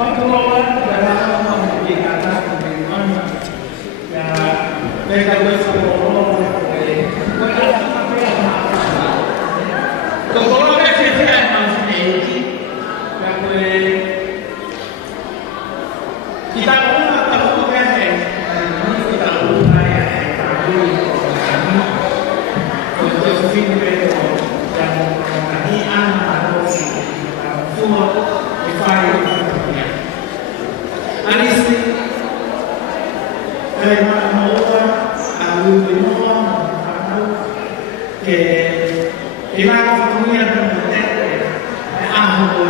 Pengelolaan dalam memberikan pemerintahan yang mereka bersekolah Kalau saya masih kita tahu kan kita upaya untuk film yang tadi atau semua file Anis dari mana lalu semua ke kita punya tempat ahli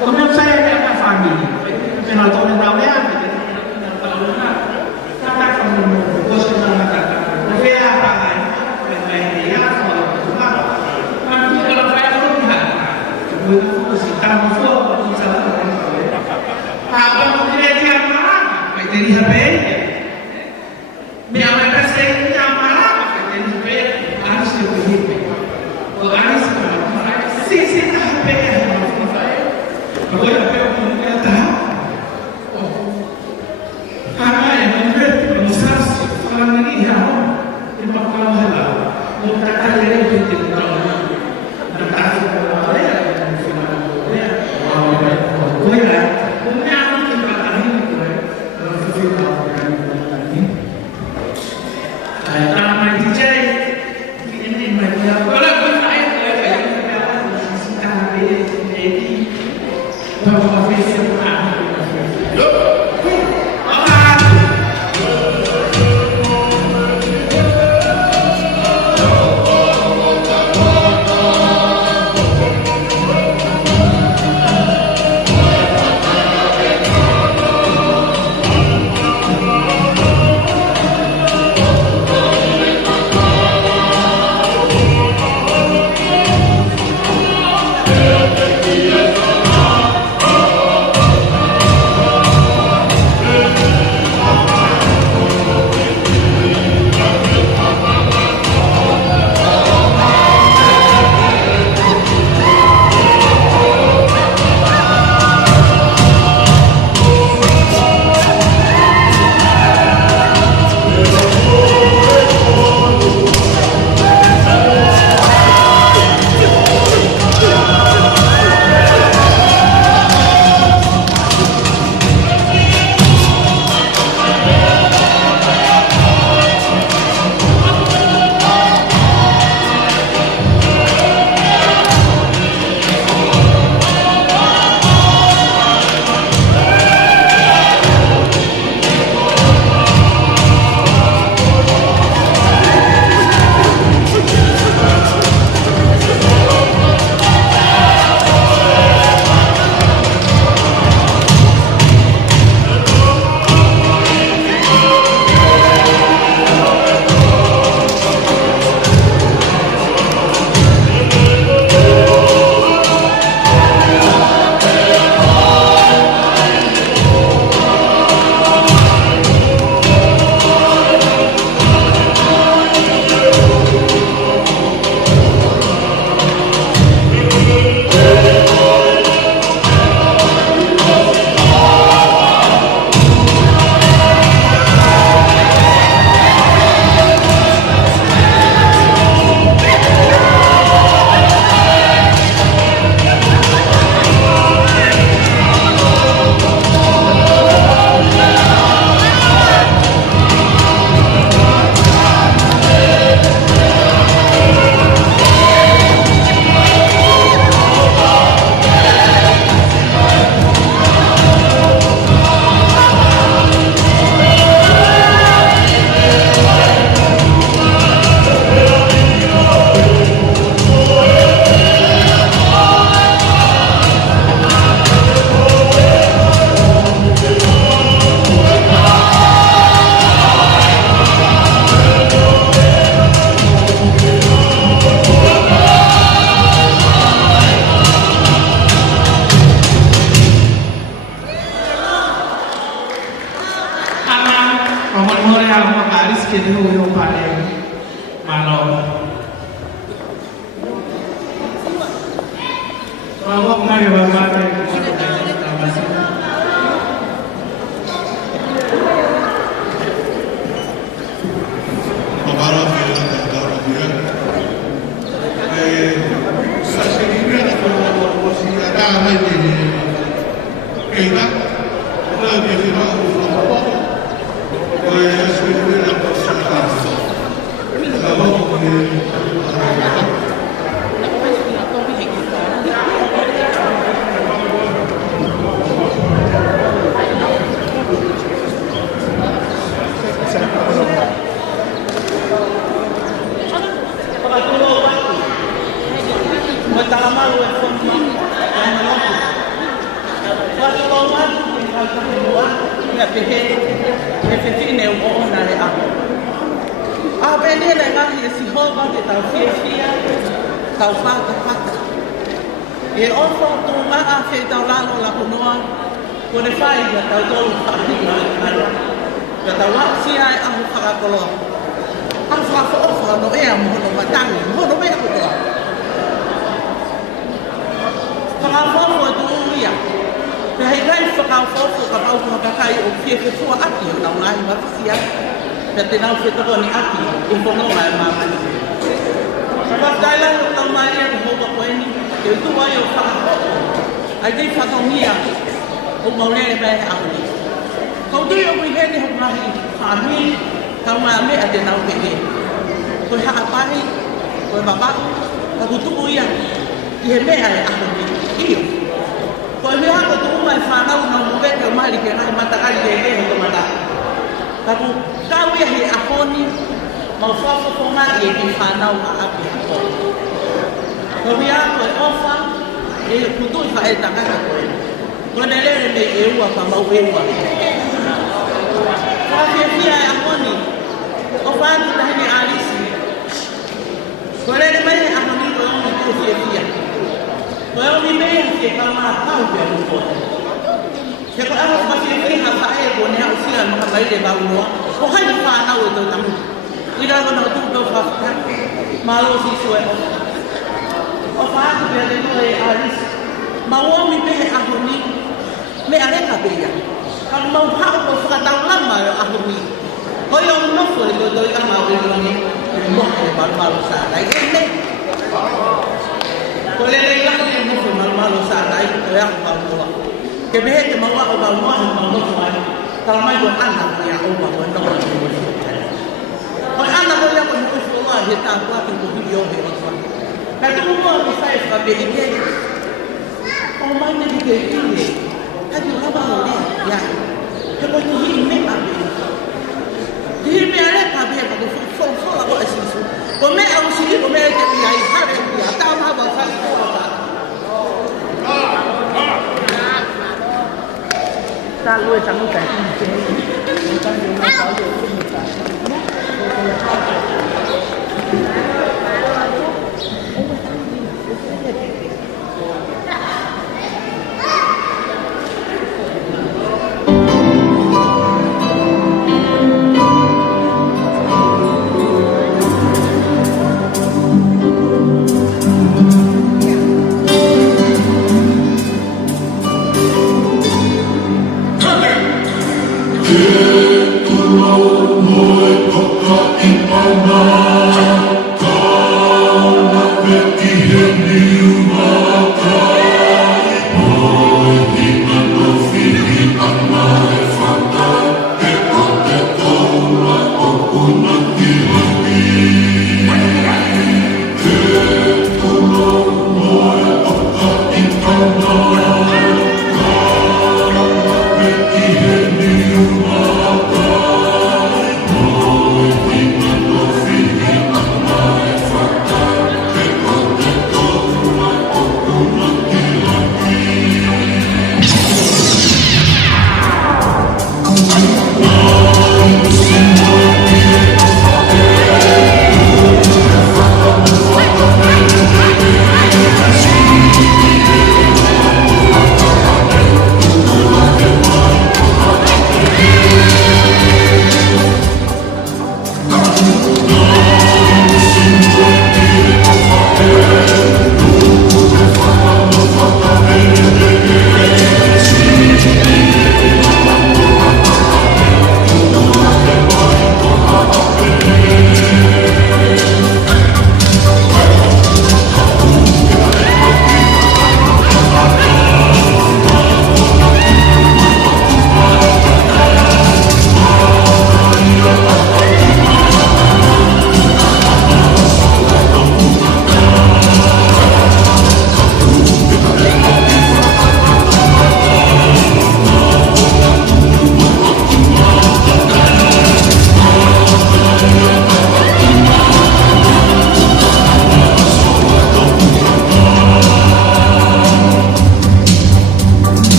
Kemudian saya kata Fandi, penonton yang tahu ya, katakan bos mengatakan, oke apa kan, dia kalau nanti kalau saya lihat, kita masuk misalnya, apa mungkin dia marah, jadi HP, mereka saya yang marah, jadi HP harus begitu, harus sisi HP Agora eu vou tentar. Caralho, não sabe se falar nem real. Tem uma palavra lá. Não está carregando o tempo da manhã. Não está fazendo a mulher. No final da mulher. Foi lá. O meu amigo que está rindo, né? Não foi final da manhã. Tá, mas DJ. Ini macam. Kalau pun saya kayak si kami ini. Bahwa visi kita yung paling malo. Mawag na yung babatay ko sa kanya. Mabarang kailan ng Darabia. Sa sinibyan ako siya damay din kailan. Wala niya sinakot ako. Kaya sinibyan ako sa kaso. Alam ko tau whaka whaka. E ofo tō maa whē tau lalo la kunoa, ko ne whai ia tau tōru whakina i karo. Ka tau waki ai ahu whakakoloa. Ahu whakafo no ea mohono matangi, mohono mea kutoa. Whakafofo e tō uia. Te hei rai whakafofo ka pau whakakai o kia ke fua aki o tau ngahi whakasi ai. Ka te nau whetako ni aki, o whanonga e māmani. Whakaila o tau mai e hoka koeni, ke utu wai o whakafofo. Ai tei whakongia o maurere mai e ahuni. Kau tui o kui hene ho mahi whaami, kau mai a mea te nau ke he. Koe haka pahi, koe mabaku, ka kutuku ia, i he mea e ahuni, iyo. Koe mea hako tu umai whanau na mweke o mahi ke ngai matakari ke he ho mata. Ka ku kau ia he ahoni, mau whawhako mai e ki whanau a api hako. Koe mea hako e ofa, e kutui wha e takaka koe. Koe ne lere me e ua pa mau e ua. Whawhia e ahoni, o whātu tahi ni ārisi. Koe lere mai e ahoni koe ongi kua whiawhia. Koe ongi mea whie kalmaa kau pia lukoa. Ke koe aho whawhiawhia whae ko ne hau sia maka maire baunoa, ko hai whanau e tau tamu. Ira wana o tūpau whawhia, mālo si sue o. O whātu pia le koe e ārisi. Mauomi pehe ahoni, me areka pia. Kau mau hao ko whakatau lama o ahoni. Hoi o nofo le koe toi ama o iloni, mohe le malumalo sārai. E ne. Ko le rei lahi e nofo malumalo sārai, koe ako malumaloa. Ke mehe te maua o malumaloa he malumaloa mai, kala mai koe ana koe a oma koe noa ni koe whiawhia. Koe ana koe a koe ni koe whiawhia he tā kuaki ko hiri o he o tua. Kai tuku mua ki whae whape i ke. O mai ne ki te hiri. Kai tu hawa o rea, ia. He koe tu hiri me ape. Hiri me are ka pia ka ko fola ko asisu. Ko me au siri ko me te pia i hare pia. Tau ma wa whai ko ka. Ta lue tangu kai ki te. Ta yo ma ka yo ki ta. Tu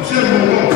Observe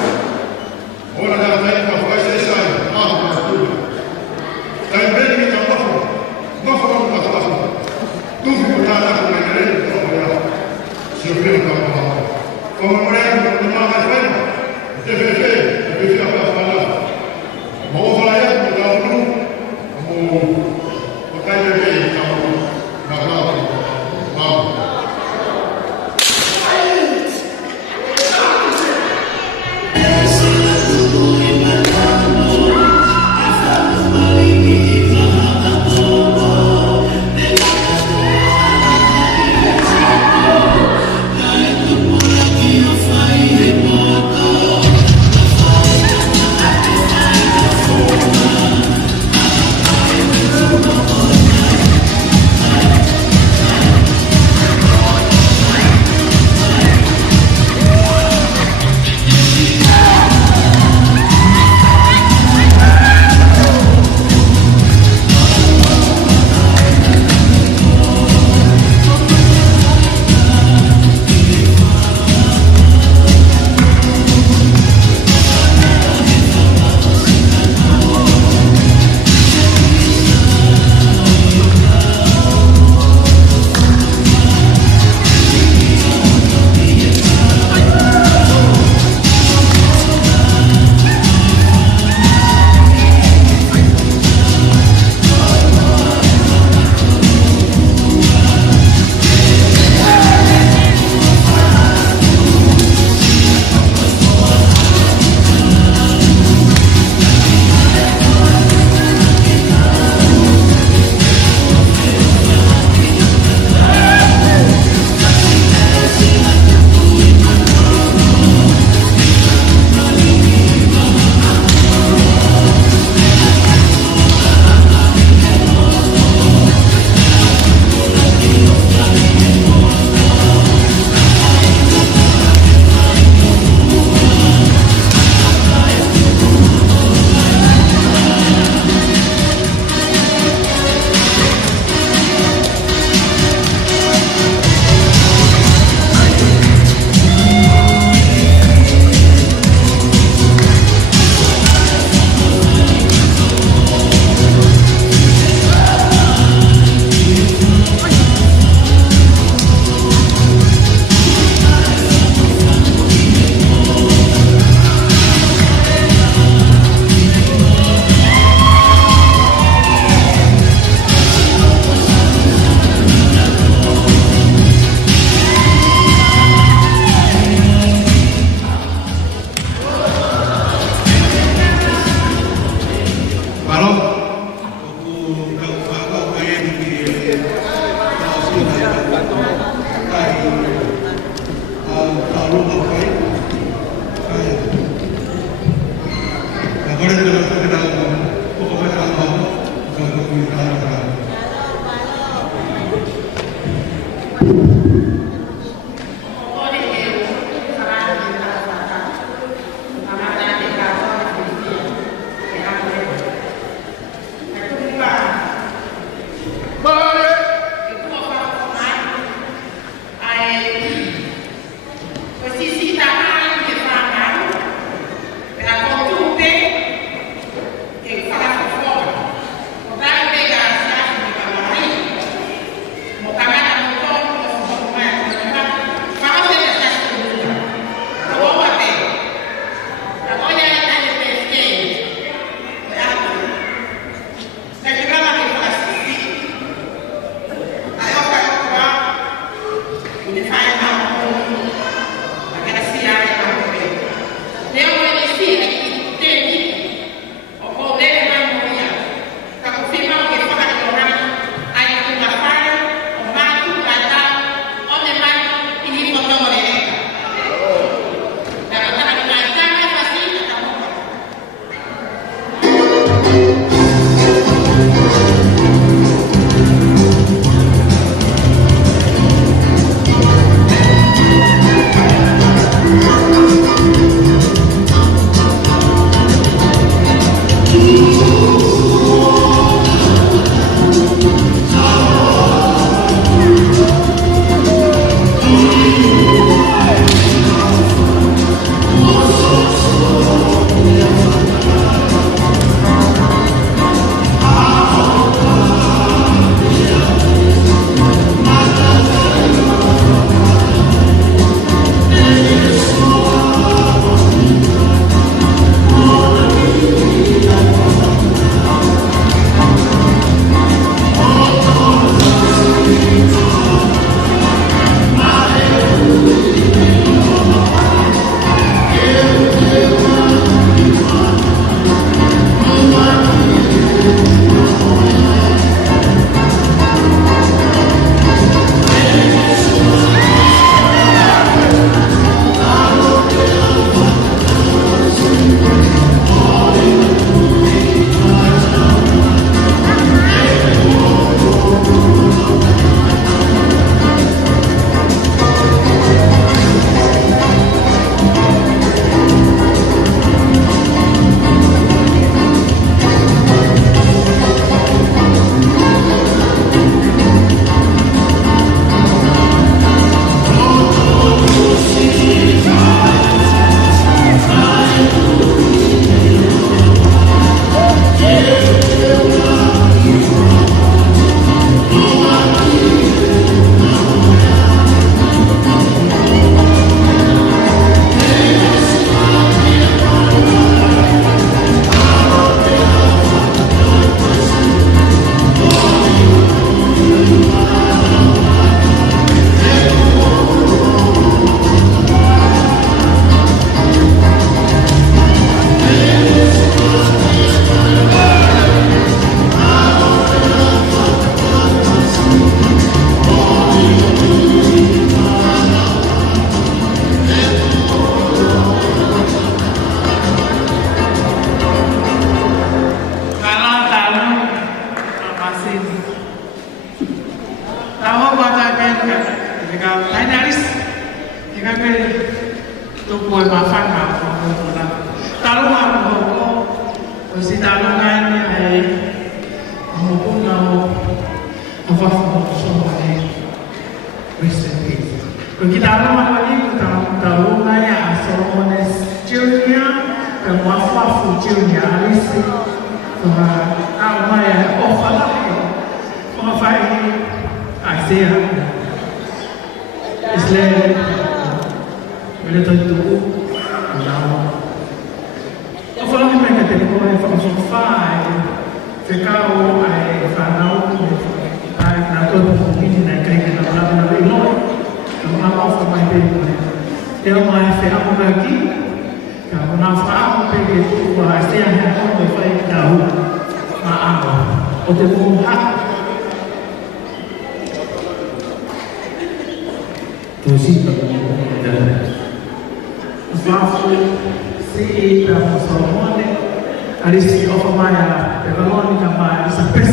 Alisi ofa maya Veronica maya sapes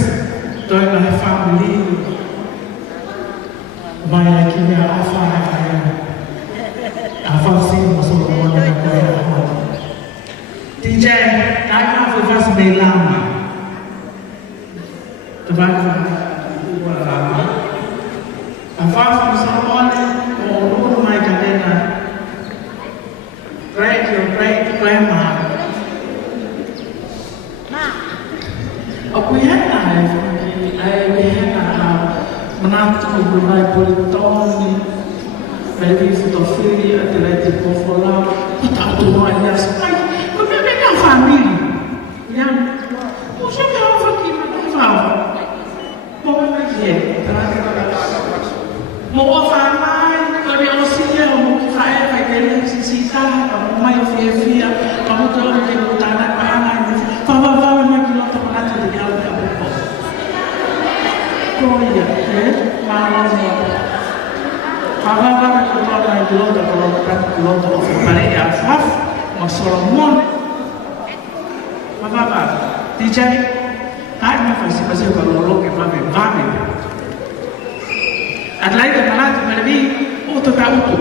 toi na family maya kinya afa sim so mona ko DJ I have a Belama Tabaka afa so mona ko my cadena great grandma we had menantu beberapa politon, dari fotografi, atletik bola, kita tuh banyak sekali. Kemudian family, yang musuh yang fakir tahu, mau lagi, mau family, kalau dia usia mau kaya, kayak sisa, kamu main via, kamu tahu mungkin tanah pangan, Korea, malas Pagaba keluar dari gelota gelota of Maria Faf, Solomon. Pagaba, DJ, tak masih kalau ke mami. Adlai ke malat melbi, auto tak auto.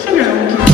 Sudah mungkin.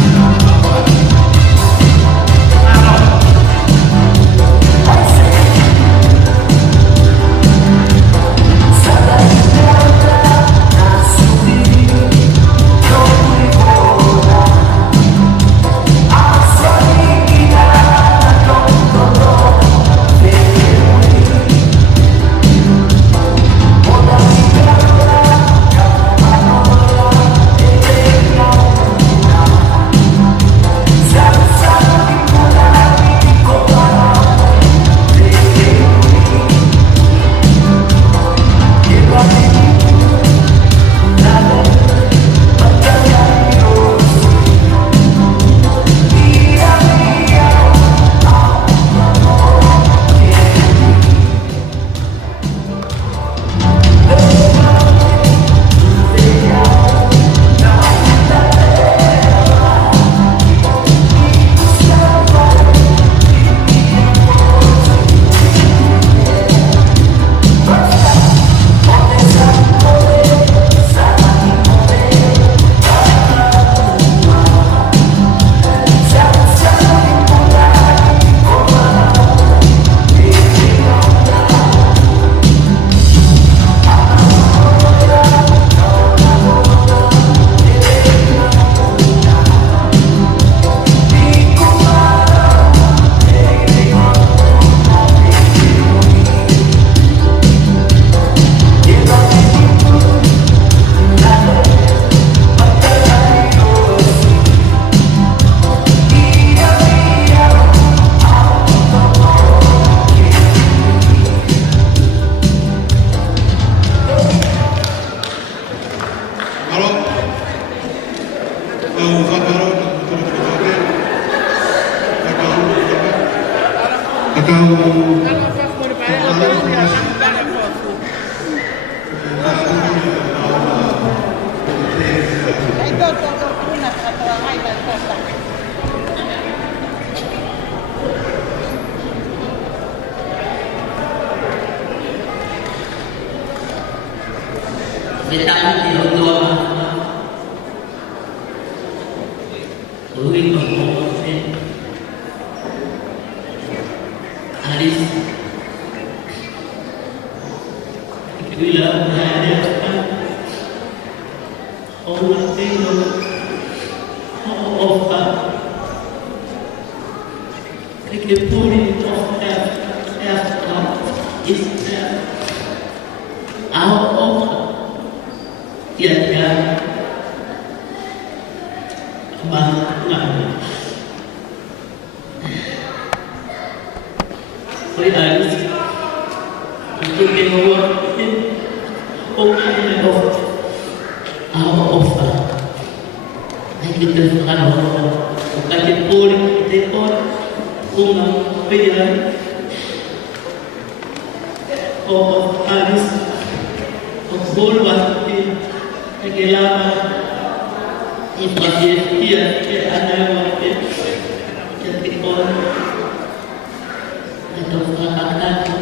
tau whakatatu,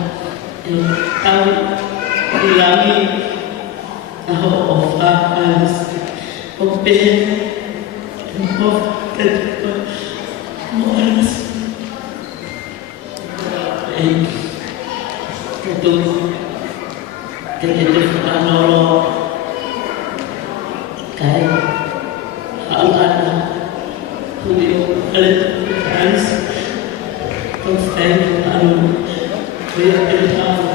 e tau ilangi, aho o whakas, o pēne, e mo katipa, mo anas. E kato, te whakanolo, kai, haulana, hui o aleta pēnes, kau whaengu anu, hui a pētau.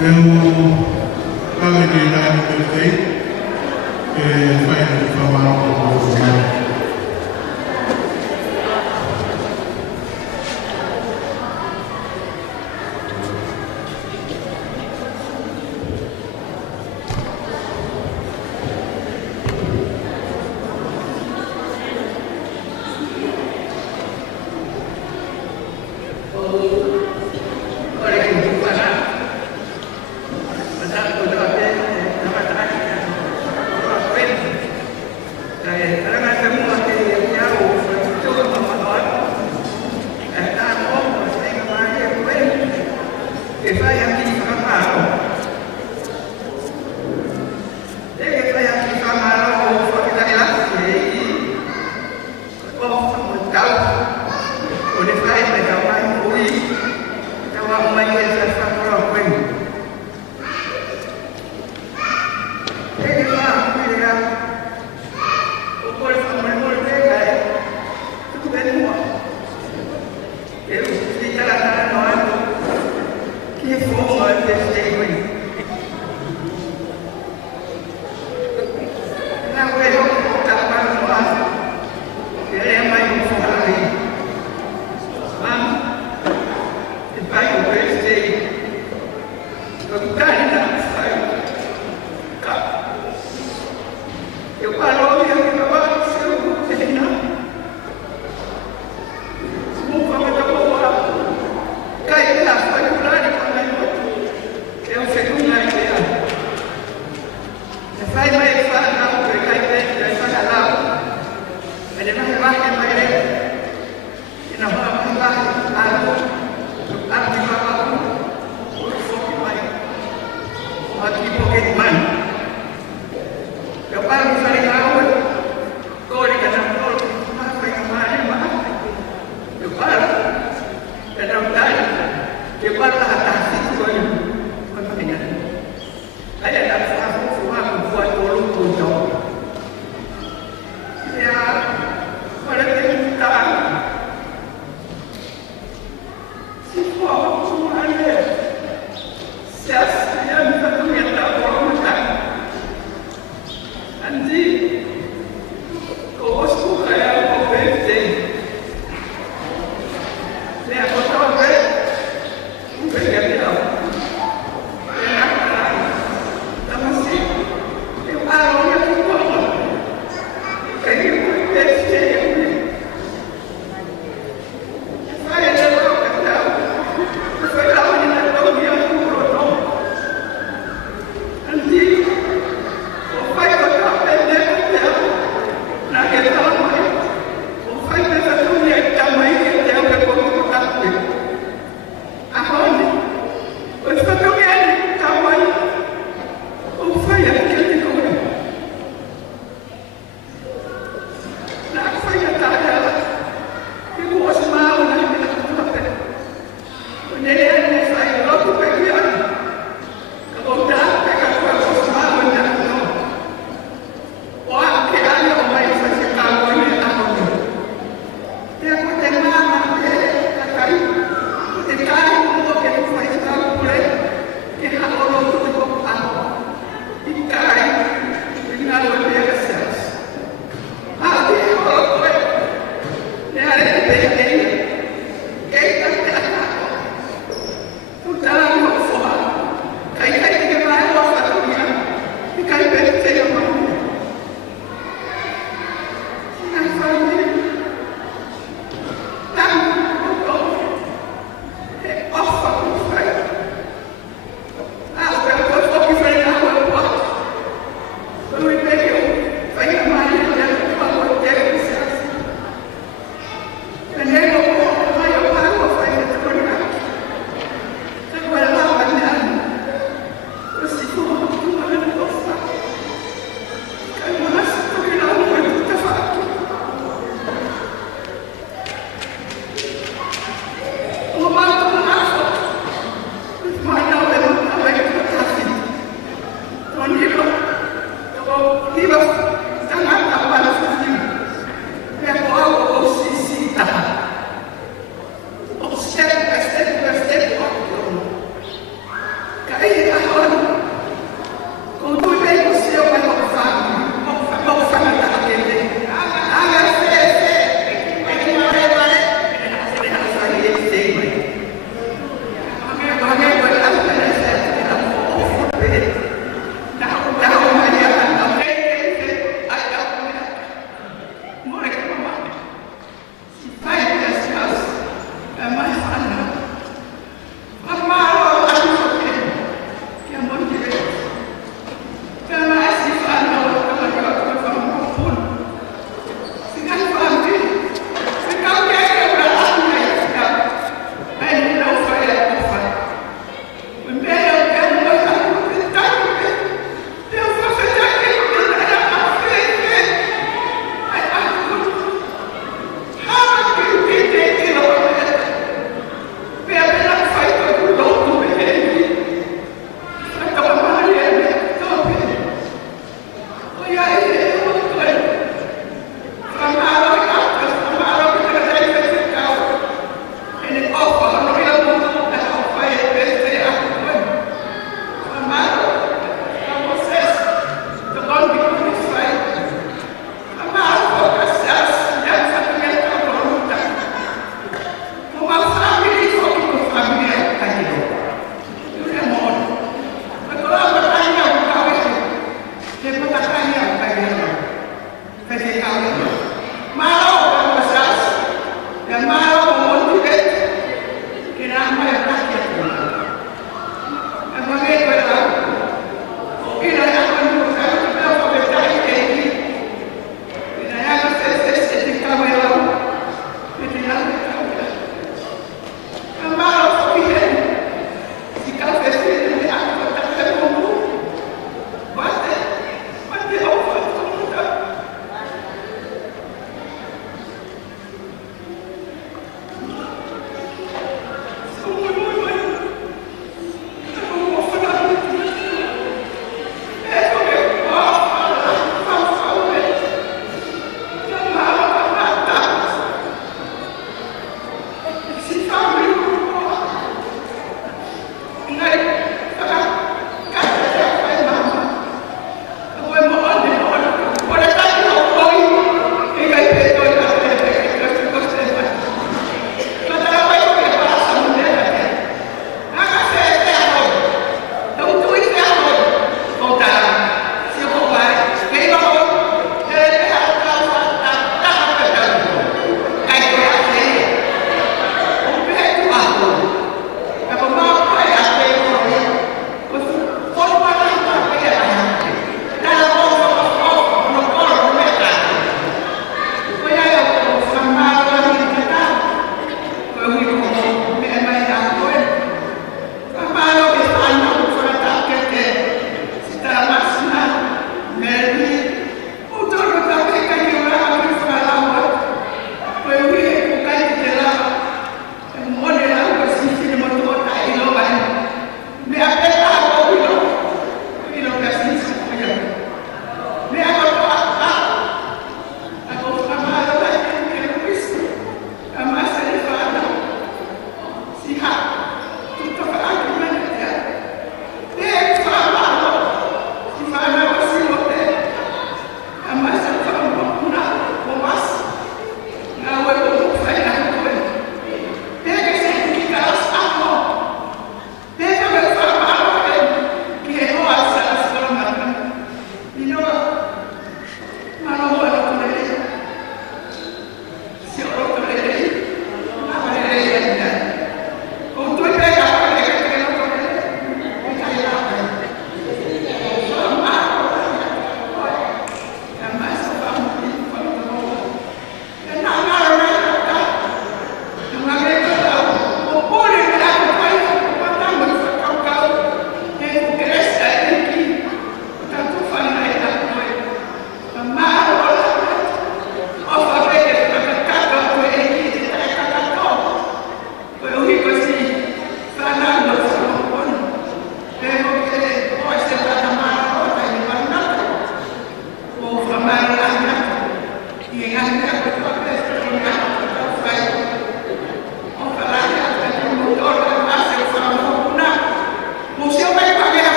Eu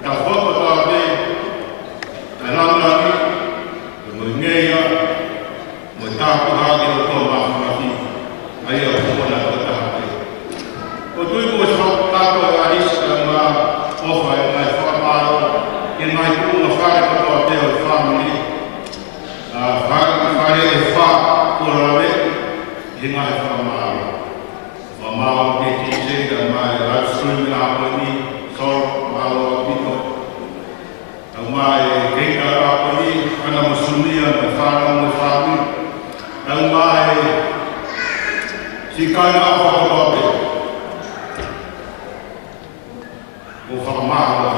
Kita foto tapi dalam lagi, mengenai hinga e whamao. Whamao ke tise ka mai live stream ka apani, so malo a pito. Au mai keika apani, ana masunia me whanau me whāmi. Au mai si kai a whakapape. O whakamahua.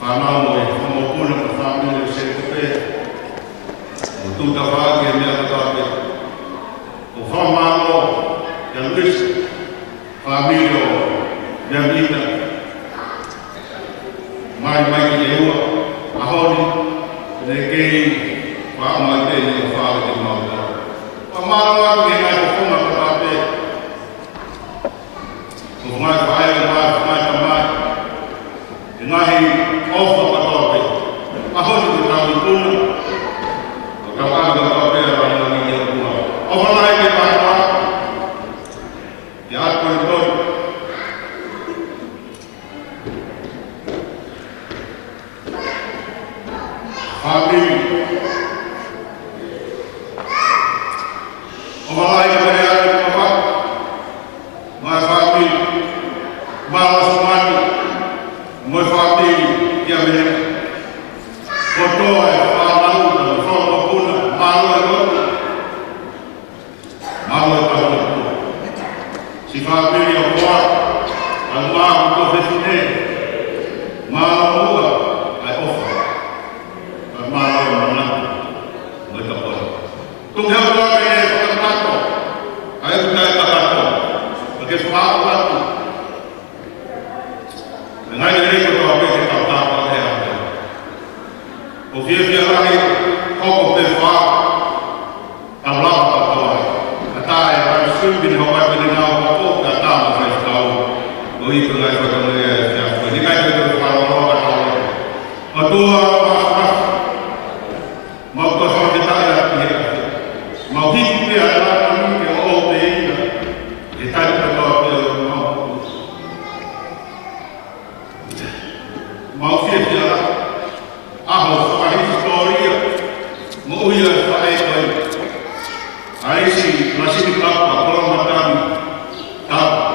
Whanau e whamopuna ka whāmi le se kope. O tūta whāki e mea kapape. O whamao e Luis, whāmi o Yamita. Mai ki e ua, ahoni, le kei whaamai te ne whaare te mauta. Whamao atu e ngai whuma kapape. O mai whae o mai tamai. E ngahi ofa kapape. Ahoni te tau i puna. O ka whaanga kapape a rana ni e puna. O whanai te whaewa. Te atu e tonu. Family. O whanai ka mere atu kapa. Mai family. Mala sumani. Moi family. Kia mere. Kotoa e whanau na whanau puna. Malo e rotu. Malo e tau e puna. Si family o koa. Al mahu to whetine. Malo mua. Ai ofa. Malo e manatu. Moi ka pora. Tung heo toa ke e whakatato. Ai uta e tatato. Pake whaau atu. E ngai e reiko toa ke ke tau tāpa e atu. O whia rahi, hoko pe wha, tau lapa pa toa. A tae, rai sumbini ho mai pene ngau pa po, ka tāma whai whau. O iko ngai whakanu e whia whai. Ni kai te whai roa tau. Ma tua, mau ko so te tae ati he ati. Mau hiki te ai rata mi ke o te ina. E tai te toa te o mau. Mau whia rata. Aho whakai historia. Mo uia whae koe. Aisi, lasini kapa, kola matami. Tapa.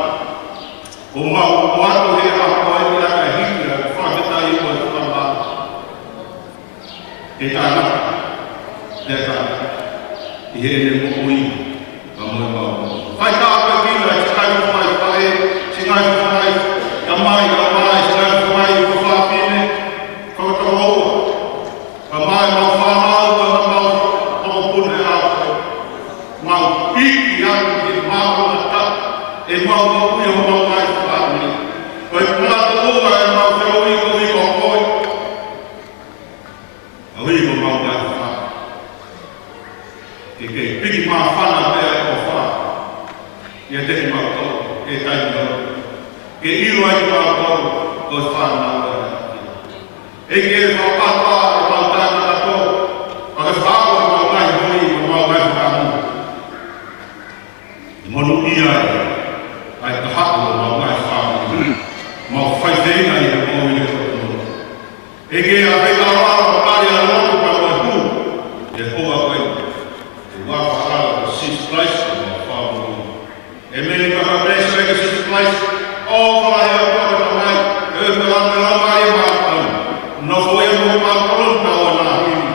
O mau, o ato he a koe te aka hikira, whaketai koe whakamata. Te tānaka. Te tānaka. I he ne mo ui. Ka moe mau. Whai tāpe kina, si kai whai whae, si kai whai, ka mai, si kai whai, ko whapine, whakataroa. Ka mai mau whanau, ka mau whakapune au. Mau hiki atu ki mau na ta, e mau ui o mau mai whapine. Koi plata ua e mau whio iko iko koe. A ui ko mau mai whapine. Ke piki maa whana pēr o wha. Ia te mau tau, e tai mau. Ke iru ai mau tau, ko whana pēr. E ke whapapa e mau tāna tato. Paka whāko e mau mai hoi, o mau mai whakamu. I monu ia e. Ai ka hako o mau mai whakamu. Mau whaiteina i e mau i e whakamu. E ke a wheka wāra o pari a loku pa koe hu. E hoa koe. Wafara o six place o whamu. E meni kaka pēsa eka six place. O whai o kaka tamai. E pera mai e wātau. No foi e mo mākorunta o nā hini.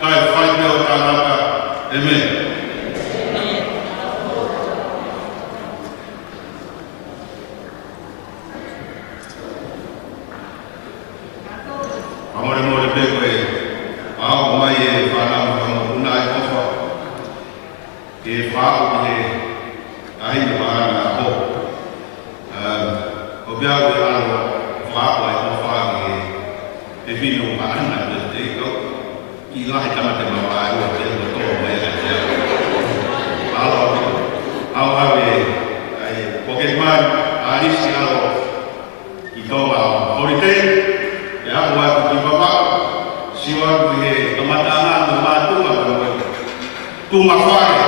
Kai whai peo tānaka. E meni. Amore more peko e. Ao mai e whanau whanau. Una e kofa. Ke whāu he ahina wāna ho. O biau e aro whāu ai o whāu e whino wāna te iko. I lahi tamate mawā e o te o tō mai a te au. Alo, au hawe ai poke mai a risi alo i tō au. Horite, e aku atu ki wapau. Siwa atu he kamata ana tu mātunga. Tu mawhare.